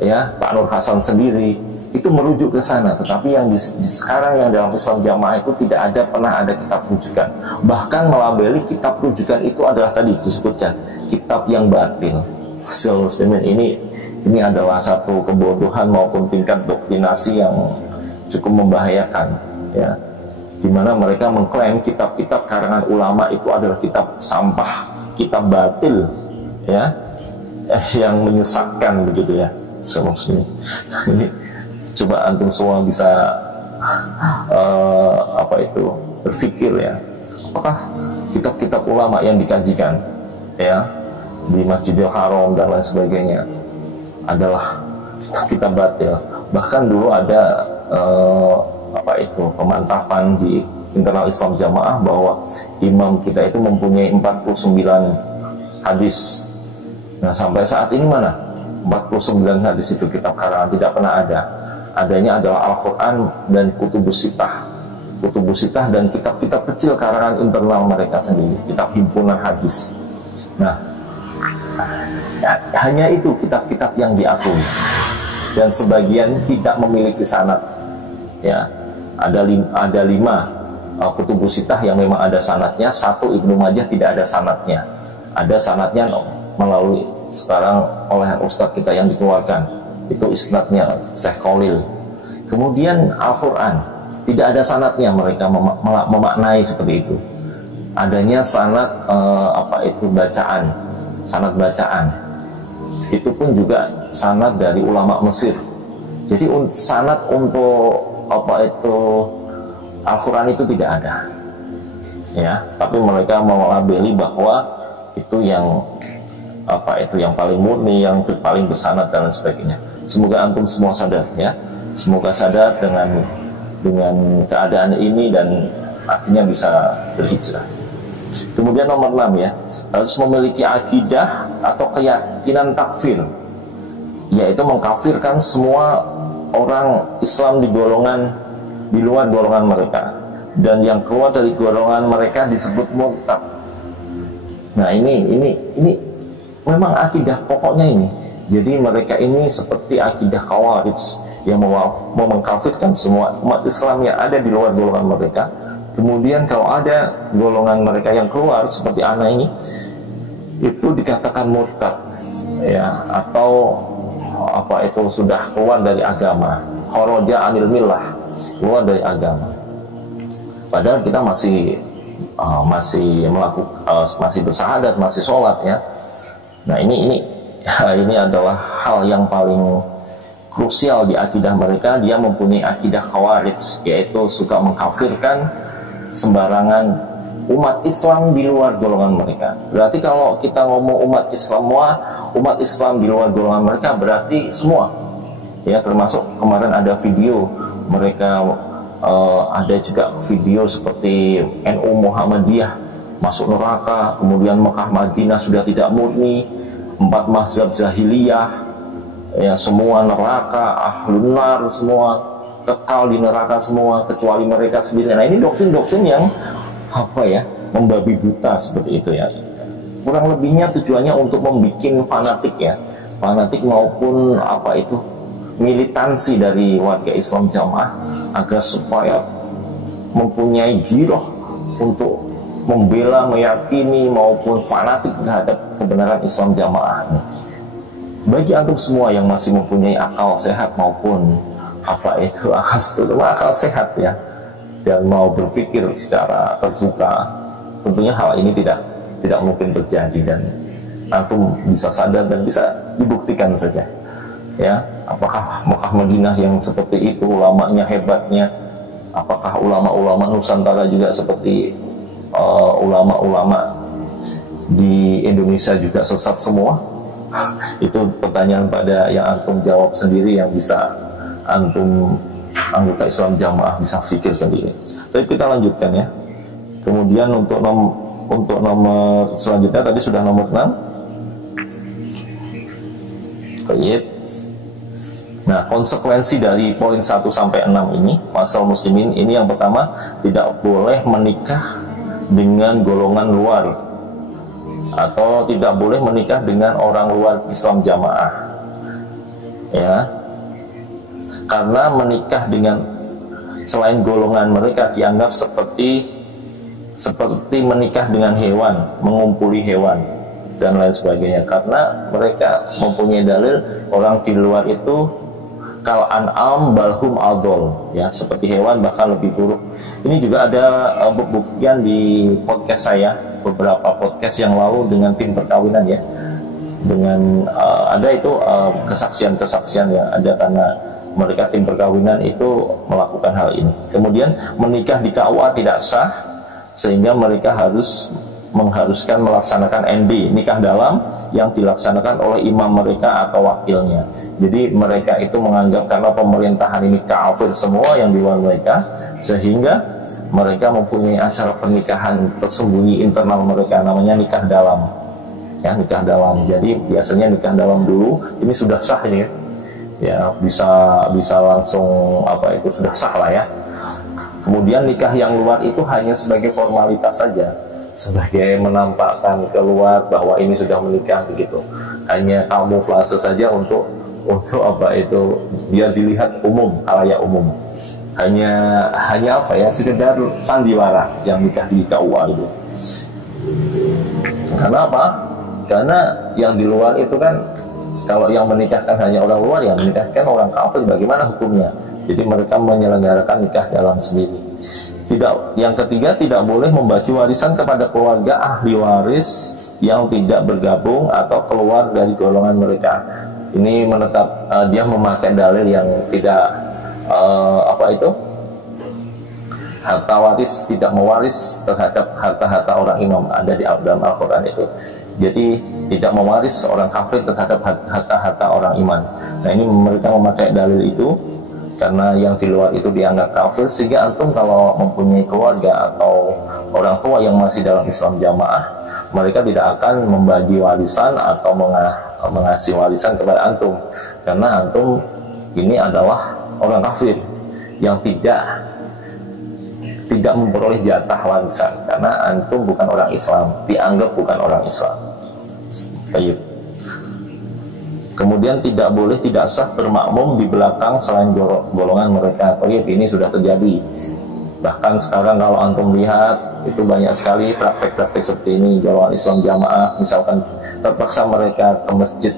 ya, Pak Nur Hasan sendiri itu merujuk ke sana. Tetapi yang sekarang yang dalam Islam Jamaah itu tidak pernah ada kitab rujukan. Bahkan melabeli kitab rujukan itu adalah tadi disebutkan kitab yang batil. Muslimin, ini adalah satu kebodohan maupun tingkat doktrinasi yang cukup membahayakan, ya, dimana mereka mengklaim kitab-kitab karangan ulama itu adalah kitab sampah, kitab batil, ya, yang menyesatkan begitu ya. Muslimin, ini coba antum semua bisa berpikir ya, apakah kitab-kitab ulama yang dikajikan ya di Masjidil Haram dan lain sebagainya adalah kitab batil. Bahkan dulu ada pemantapan di internal Islam Jamaah bahwa imam kita itu mempunyai 49 hadis. Nah, sampai saat ini mana 49 hadis itu kitab karangan? Tidak pernah ada. Adanya adalah Al-Quran dan Kutubus Sittah dan kitab-kitab kecil karangan internal mereka sendiri, kitab himpunan hadis. Nah, hanya itu kitab-kitab yang diakui, dan sebagian tidak memiliki sanad. Ya, ada 5 Kutubus Sittah yang memang ada sanadnya, 1 Ibnu Majah tidak ada sanadnya. Ada sanadnya melalui sekarang oleh ustadz kita yang dikeluarkan, itu isnadnya Syekh Khalil. Kemudian Al-Quran tidak ada sanadnya, mereka memaknai seperti itu. Adanya sanad bacaan, sanad bacaan. Itu pun juga sanad dari ulama Mesir. Jadi sanad untuk Al-Quran itu tidak ada, ya. Tapi mereka melabeli bahwa itu yang yang paling murni, yang paling bersanad dan lain sebagainya. Semoga antum semua sadar, ya. Semoga sadar dengan keadaan ini dan artinya bisa berhijrah. Kemudian nomor 6 ya, harus memiliki akidah atau keyakinan takfir, yaitu mengkafirkan semua orang Islam di luar golongan mereka, dan yang keluar dari golongan mereka disebut murtad. Nah, ini memang akidah pokoknya ini. Jadi mereka ini seperti akidah Khawarij yang mau mengkafirkan semua umat Islam yang ada di luar golongan mereka. Kemudian kalau ada golongan mereka yang keluar seperti anak ini, itu dikatakan murtad, ya, atau sudah keluar dari agama, kharaja anil millah, keluar dari agama. Padahal kita masih bersahadat, masih sholat, ya. Nah, ini adalah hal yang paling krusial di akidah mereka. Dia mempunyai akidah Khawarij, yaitu suka mengkafirkan sembarangan umat Islam di luar golongan mereka. Berarti kalau kita ngomong umat Islam di luar golongan mereka berarti semua, ya, termasuk kemarin ada video mereka, ada juga video seperti NU Muhammadiyah masuk neraka, kemudian Mekah Madinah sudah tidak murni, 4 mazhab jahiliyah, ya, semua neraka, ahlun nar, semua kekal di neraka semua kecuali mereka sendiri. Nah, ini doktrin-doktrin yang membabi buta seperti itu, ya. Kurang lebihnya tujuannya untuk membuat fanatik, ya, fanatik maupun militansi dari warga Islam Jamaah agar supaya mempunyai giroh untuk membela, meyakini maupun fanatik terhadap kebenaran Islam Jamaah. Bagi antum semua yang masih mempunyai akal sehat maupun akal sehat, ya, dan mau berpikir secara terbuka, tentunya hal ini tidak mungkin terjadi, dan antum bisa sadar dan bisa dibuktikan saja, ya. Apakah Mekah Madinah yang seperti itu ulamanya hebatnya? Apakah ulama-ulama Nusantara juga seperti ulama-ulama di Indonesia juga sesat semua? Itu pertanyaan pada yang antum jawab sendiri, yang bisa antum anggota Islam Jamaah bisa pikir sendiri. Tapi kita lanjutkan, ya. Kemudian untuk nomor selanjutnya tadi sudah nomor 6. Baik. Nah, konsekuensi dari poin 1 sampai 6 ini, masalah muslimin ini, yang pertama, tidak boleh menikah dengan golongan luar, atau tidak boleh menikah dengan orang luar Islam Jamaah, ya. karena menikah dengan selain golongan mereka dianggap seperti menikah dengan hewan, mengumpuli hewan dan lain sebagainya, karena mereka mempunyai dalil orang di luar itu kal an'am balhum adol, ya, seperti hewan bahkan lebih buruk. Ini juga ada pembuktian di podcast saya beberapa podcast yang lalu dengan tim perkawinan, ya, dengan ada itu kesaksian-kesaksian yang ada karena mereka tim perkawinan itu melakukan hal ini. Kemudian menikah di KUA tidak sah sehingga mereka mengharuskan melaksanakan ND, nikah dalam, yang dilaksanakan oleh imam mereka atau wakilnya. Jadi mereka itu menganggap karena pemerintahan ini kafir semua yang di luar mereka, sehingga mereka mempunyai acara pernikahan tersembunyi internal mereka, namanya nikah dalam, ya, nikah dalam. Jadi biasanya nikah dalam dulu, ini sudah sah ini, ya, bisa langsung apa itu sudah sah lah, ya. Kemudian nikah yang luar itu hanya sebagai formalitas saja, sebagai menampakkan keluar bahwa ini sudah menikah begitu, hanya kamuflase saja untuk apa itu biar dilihat umum, halayak umum, hanya apa ya, sekedar sandiwara yang nikah di KUA itu. Karena apa? Karena yang di luar itu kan, kalau yang menikahkan hanya orang luar, yang menikahkan orang kafir, bagaimana hukumnya? Jadi mereka menyelenggarakan nikah dalam sendiri. Yang ketiga, tidak boleh membagi warisan kepada keluarga ahli waris yang tidak bergabung atau keluar dari golongan mereka. Ini menetap dia memakai dalil yang tidak harta waris, tidak mewaris terhadap harta-harta orang imam, ada di dalam Al-Quran itu. Jadi tidak mewaris orang kafir terhadap harta-harta orang iman. Nah, ini mereka memakai dalil itu karena yang di luar itu dianggap kafir, sehingga antum kalau mempunyai keluarga atau orang tua yang masih dalam Islam jamaah, mereka tidak akan membagi warisan atau mengasih warisan kepada antum, karena antum ini adalah orang kafir yang tidak memperoleh jatah warisan, karena antum bukan orang Islam, dianggap bukan orang Islam. Baik. Kemudian tidak boleh, tidak sah bermakmum di belakang selain golongan mereka. Ini sudah terjadi. Bahkan sekarang kalau antum lihat itu banyak sekali praktek-praktek seperti ini. Golongan Islam jamaah misalkan terpaksa mereka ke masjid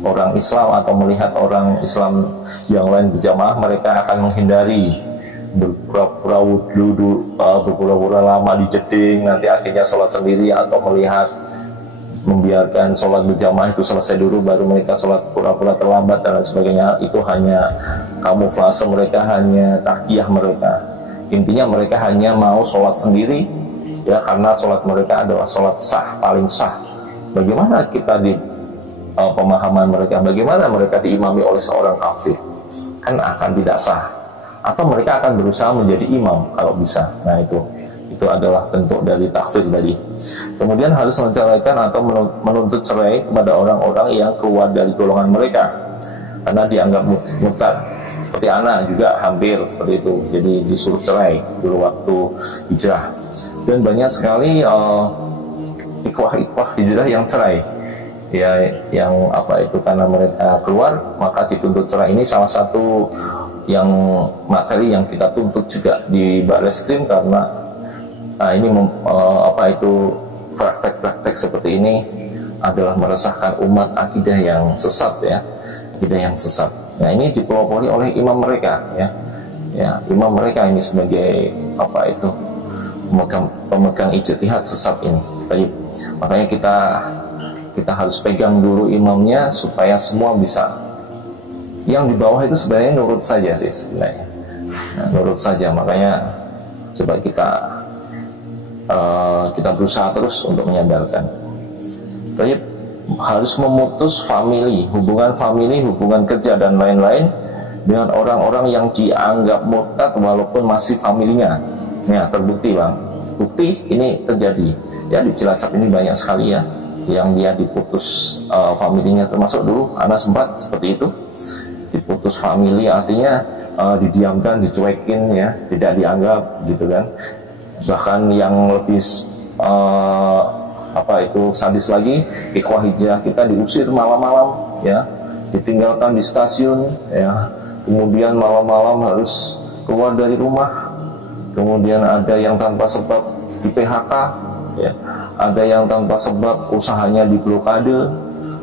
orang Islam atau melihat orang Islam yang lain berjamaah, mereka akan menghindari, berpura-pura wudhu, berpura-pura lama di jeding, nanti akhirnya sholat sendiri, atau membiarkan sholat berjamaah itu selesai dulu baru mereka sholat, pura-pura terlambat dan lain sebagainya. Itu hanya kamuflase mereka, hanya takiyah mereka. Intinya mereka hanya mau sholat sendiri, ya, karena sholat mereka adalah sholat sah, paling sah. Bagaimana kita di pemahaman mereka, bagaimana mereka diimami oleh seorang kafir? Kan akan tidak sah. Atau mereka akan berusaha menjadi imam kalau bisa. Nah, itu adalah bentuk dari takfir tadi. Kemudian harus menceraikan atau menuntut cerai kepada orang-orang yang keluar dari golongan mereka karena dianggap murtad. Seperti anak juga hampir seperti itu, jadi disuruh cerai dulu waktu hijrah. Dan banyak sekali ikhwah hijrah yang cerai, ya, yang apa itu karena mereka keluar maka dituntut cerai. Ini salah satu yang materi yang kita tuntut juga di Barreskrim, karena ini praktek-praktek seperti ini adalah meresahkan umat, akidah yang sesat, ya, akidah yang sesat. Nah, ini dipelopori oleh imam mereka, ya, imam mereka ini sebagai pemegang ijtihad sesat ini. Makanya kita harus pegang dulu imamnya supaya semua bisa. Yang di bawah itu sebenarnya nurut saja sih sebenarnya, nurut saja. Makanya coba kita berusaha terus untuk menyadarkan. Tapi harus memutus hubungan kerja dan lain-lain dengan orang-orang yang dianggap murtad walaupun masih familinya. Ya, terbukti, Bang. Bukti ini terjadi. Ya, di Cilacap ini banyak sekali, ya, yang dia diputus familinya, termasuk dulu anak sempat seperti itu. Diputus famili artinya didiamkan, dicuekin, ya, tidak dianggap gitu kan. Bahkan yang lebih sadis lagi, ikhwah hijrah kita diusir malam-malam, ya, ditinggalkan di stasiun, ya, kemudian malam-malam harus keluar dari rumah, kemudian ada yang tanpa sebab di PHK, ya. Ada yang tanpa sebab usahanya diblokade,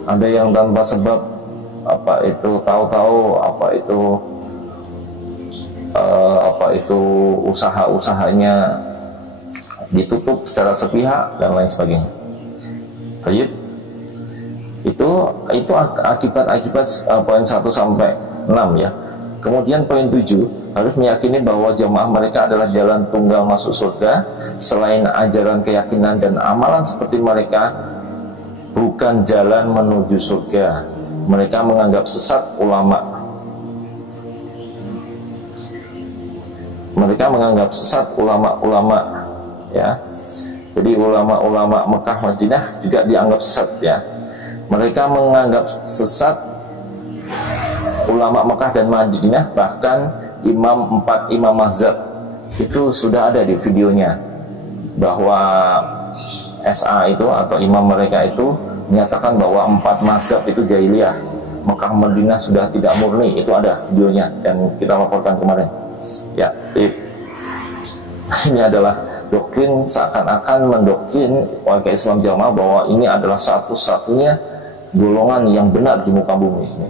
ada yang tanpa sebab usaha-usahanya ditutup secara sepihak dan lain sebagainya. Baik. Itu akibat poin 1 sampai 6 ya. Kemudian poin 7, harus meyakini bahwa jamaah mereka adalah jalan tunggal masuk surga. Selain ajaran keyakinan dan amalan seperti mereka, bukan jalan menuju surga. Mereka menganggap sesat ulama. Mereka menganggap sesat ulama-ulama, ya. Jadi ulama-ulama Mekah Madinah juga dianggap sesat, ya. Mereka menganggap sesat ulama Mekah dan Madinah, bahkan 4 imam mazhab itu sudah ada di videonya, bahwa SA itu atau imam mereka itu menyatakan bahwa 4 mazhab itu jahiliyah, Mekah Madinah sudah tidak murni. Itu ada videonya dan kita laporkan kemarin, ya. Ini adalah doktrin, seakan-akan mendoktrin warga Islam Jamaah bahwa ini adalah satu-satunya golongan yang benar di muka bumi. Ini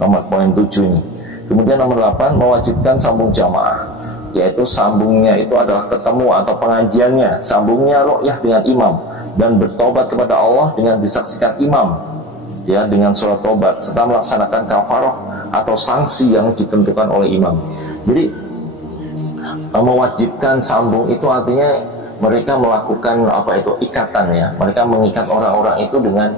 nomor poin 7 ini. Kemudian nomor 8, mewajibkan sambung jamaah, yaitu sambungnya itu adalah ketemu atau pengajiannya, sambungnya ru'yah dengan imam, dan bertobat kepada Allah dengan disaksikan imam, ya, dengan surat tobat, serta melaksanakan kafaroh atau sanksi yang ditentukan oleh imam. Jadi mewajibkan sambung itu artinya mereka melakukan ikatan, ya. Mereka mengikat orang-orang itu dengan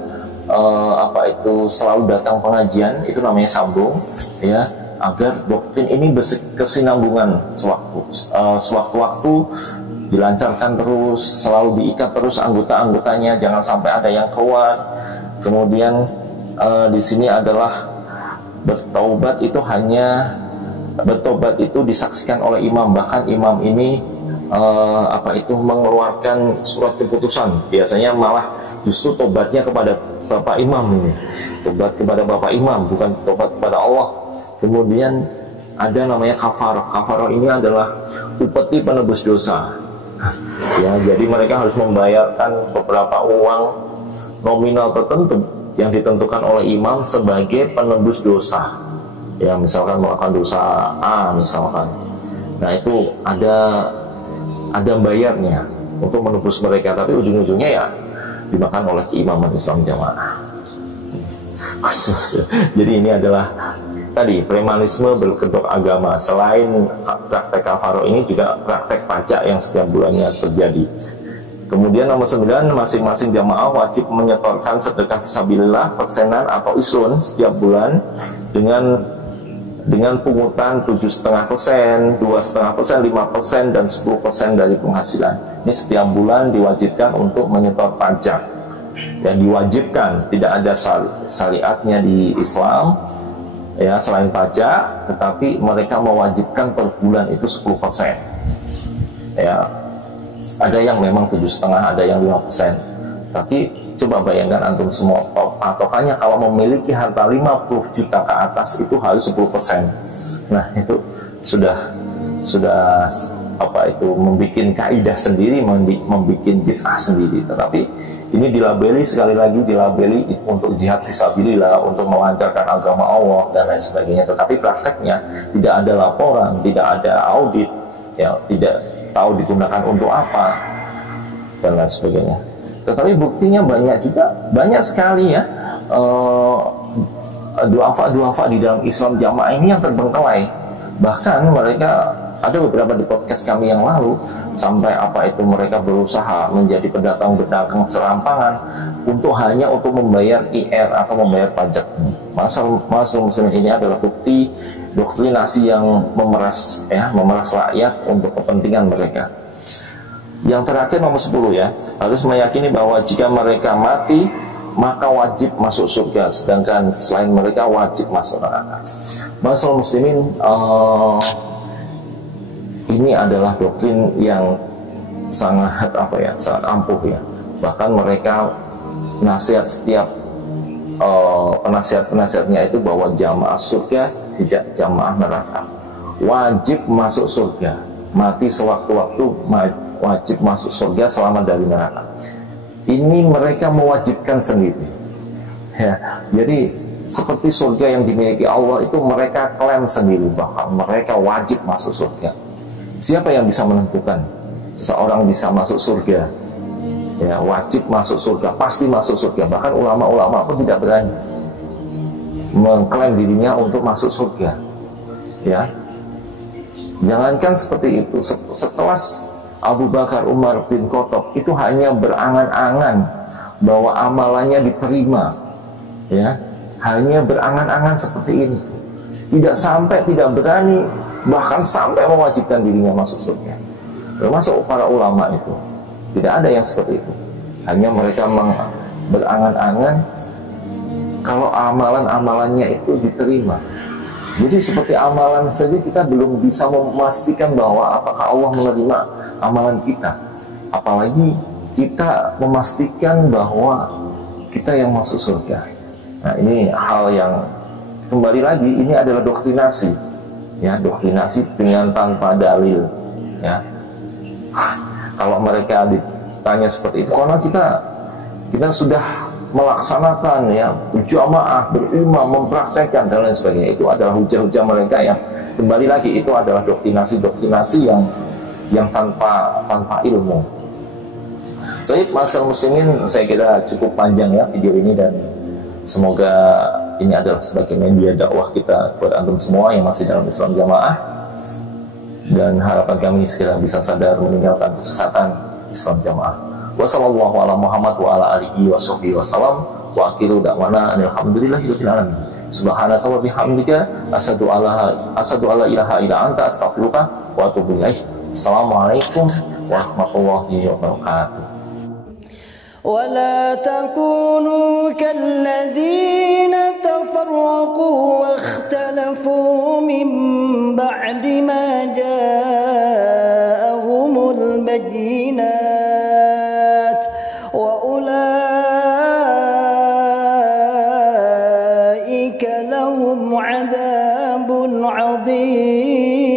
selalu datang pengajian, itu namanya sambung, ya, agar doktrin ini berkesinambungan sewaktu-waktu dilancarkan terus, selalu diikat terus anggota-anggotanya, jangan sampai ada yang keluar. Kemudian di sini adalah bertaubat itu disaksikan oleh imam, bahkan imam ini mengeluarkan surat keputusan. Biasanya malah justru tobatnya kepada bapak imam ini, tobat kepada bapak imam, bukan tobat kepada Allah. Kemudian ada namanya kafaroh. Kafaroh ini adalah upeti penebus dosa, ya. Jadi mereka harus membayarkan beberapa uang nominal tertentu yang ditentukan oleh imam sebagai penebus dosa, ya. Misalkan melakukan dosa A misalkan, nah itu ada bayarnya untuk menebus mereka, tapi ujung-ujungnya ya dimakan oleh keimaman Islam Jamaah. Jadi ini adalah tadi premanisme berkedok agama. Selain praktek kafaroh ini juga praktek pajak yang setiap bulannya terjadi. Kemudian nomor 9, masing-masing jamaah wajib menyetorkan sedekah fisabilillah persenan atau islun setiap bulan dengan pungutan 7,5%, 2,5%, 5%, dan 10% dari penghasilan. Ini setiap bulan diwajibkan untuk menyetor pajak, dan diwajibkan, tidak ada syariatnya di Islam, ya, selain pajak, tetapi mereka mewajibkan per bulan itu 10%, ya. Ada yang memang 7,5%, ada yang 5%, tapi coba bayangkan antum semua, patokannya kalau memiliki harta 50 juta ke atas itu harus 10%. Nah itu sudah membuat kaidah sendiri, membuat bid'ah sendiri. Tetapi ini dilabeli, sekali lagi dilabeli untuk jihad fisabilillah, untuk melancarkan agama Allah dan lain sebagainya. Tetapi prakteknya tidak ada laporan, tidak ada audit, ya, tidak tahu digunakan untuk apa dan lain sebagainya. Tetapi buktinya banyak sekali, ya, duafa di dalam Islam Jamaah ini yang terbengkelai. Bahkan mereka ada beberapa di podcast kami yang lalu sampai mereka berusaha menjadi pedagang serampangan hanya untuk membayar IR atau membayar pajak. Masalah muslim ini adalah bukti doktrinasi yang memeras rakyat untuk kepentingan mereka. Yang terakhir nomor 10, ya, harus meyakini bahwa jika mereka mati maka wajib masuk surga, sedangkan selain mereka wajib masuk neraka. Masalah muslimin, ini adalah doktrin yang sangat sangat ampuh, ya. Bahkan mereka nasihat setiap penasihat-penasihatnya itu bahwa jamaah surga tidak jamaah neraka. Wajib masuk surga, mati sewaktu-waktu wajib masuk surga, selamat dari neraka. Ini mereka mewajibkan sendiri. Ya, jadi seperti surga yang dimiliki Allah itu mereka klaim sendiri bahwa mereka wajib masuk surga. Siapa yang bisa menentukan seseorang bisa masuk surga? Ya, wajib masuk surga, pasti masuk surga. Bahkan ulama-ulama pun tidak berani mengklaim dirinya untuk masuk surga. Ya, jangankan seperti itu, sekelas Abu Bakar Umar bin Khattab itu hanya berangan-angan bahwa amalannya diterima. Ya, hanya berangan-angan seperti ini, tidak sampai, tidak berani, bahkan sampai mewajibkan dirinya masuk surga. Termasuk para ulama itu tidak ada yang seperti itu, hanya mereka berangan-angan kalau amalan-amalannya itu diterima. Jadi seperti amalan saja kita belum bisa memastikan bahwa apakah Allah menerima amalan kita, apalagi kita memastikan bahwa kita yang masuk surga. Nah, ini hal yang kembali lagi, ini adalah doktrinasi, ya, doktrinasi dengan tanpa dalil, ya. Kalau mereka ditanya seperti itu, karena kita sudah melaksanakan, ya, berjamaah, berimam, mempraktekkan dan lain sebagainya, itu adalah hujah-hujah mereka yang kembali lagi itu adalah doktrinasi yang tanpa ilmu. Baik, masyarakat muslimin, saya kira cukup panjang ya video ini, dan semoga ini adalah sebagai media dakwah kita kepada antum semua yang masih dalam Islam Jamaah, dan harapan kami segera bisa sadar meninggalkan kesesatan Islam Jamaah. Wassallallahu ala Muhammad wa ala alihi wa sahbihi wasallam, wa akhiru da'wana alhamdulillahirabbil alamin. Subhanaka wa bihamdika asyhadu alla ilaha illa anta astaghfiruka wa atubu ilaik. Assalamualaikum warahmatullahi wabarakatuh. ولا تكونوا كالذين تفرقوا واختلفوا من بعد ما جاءهم البينات وأولئك لهم عذاب عظيم.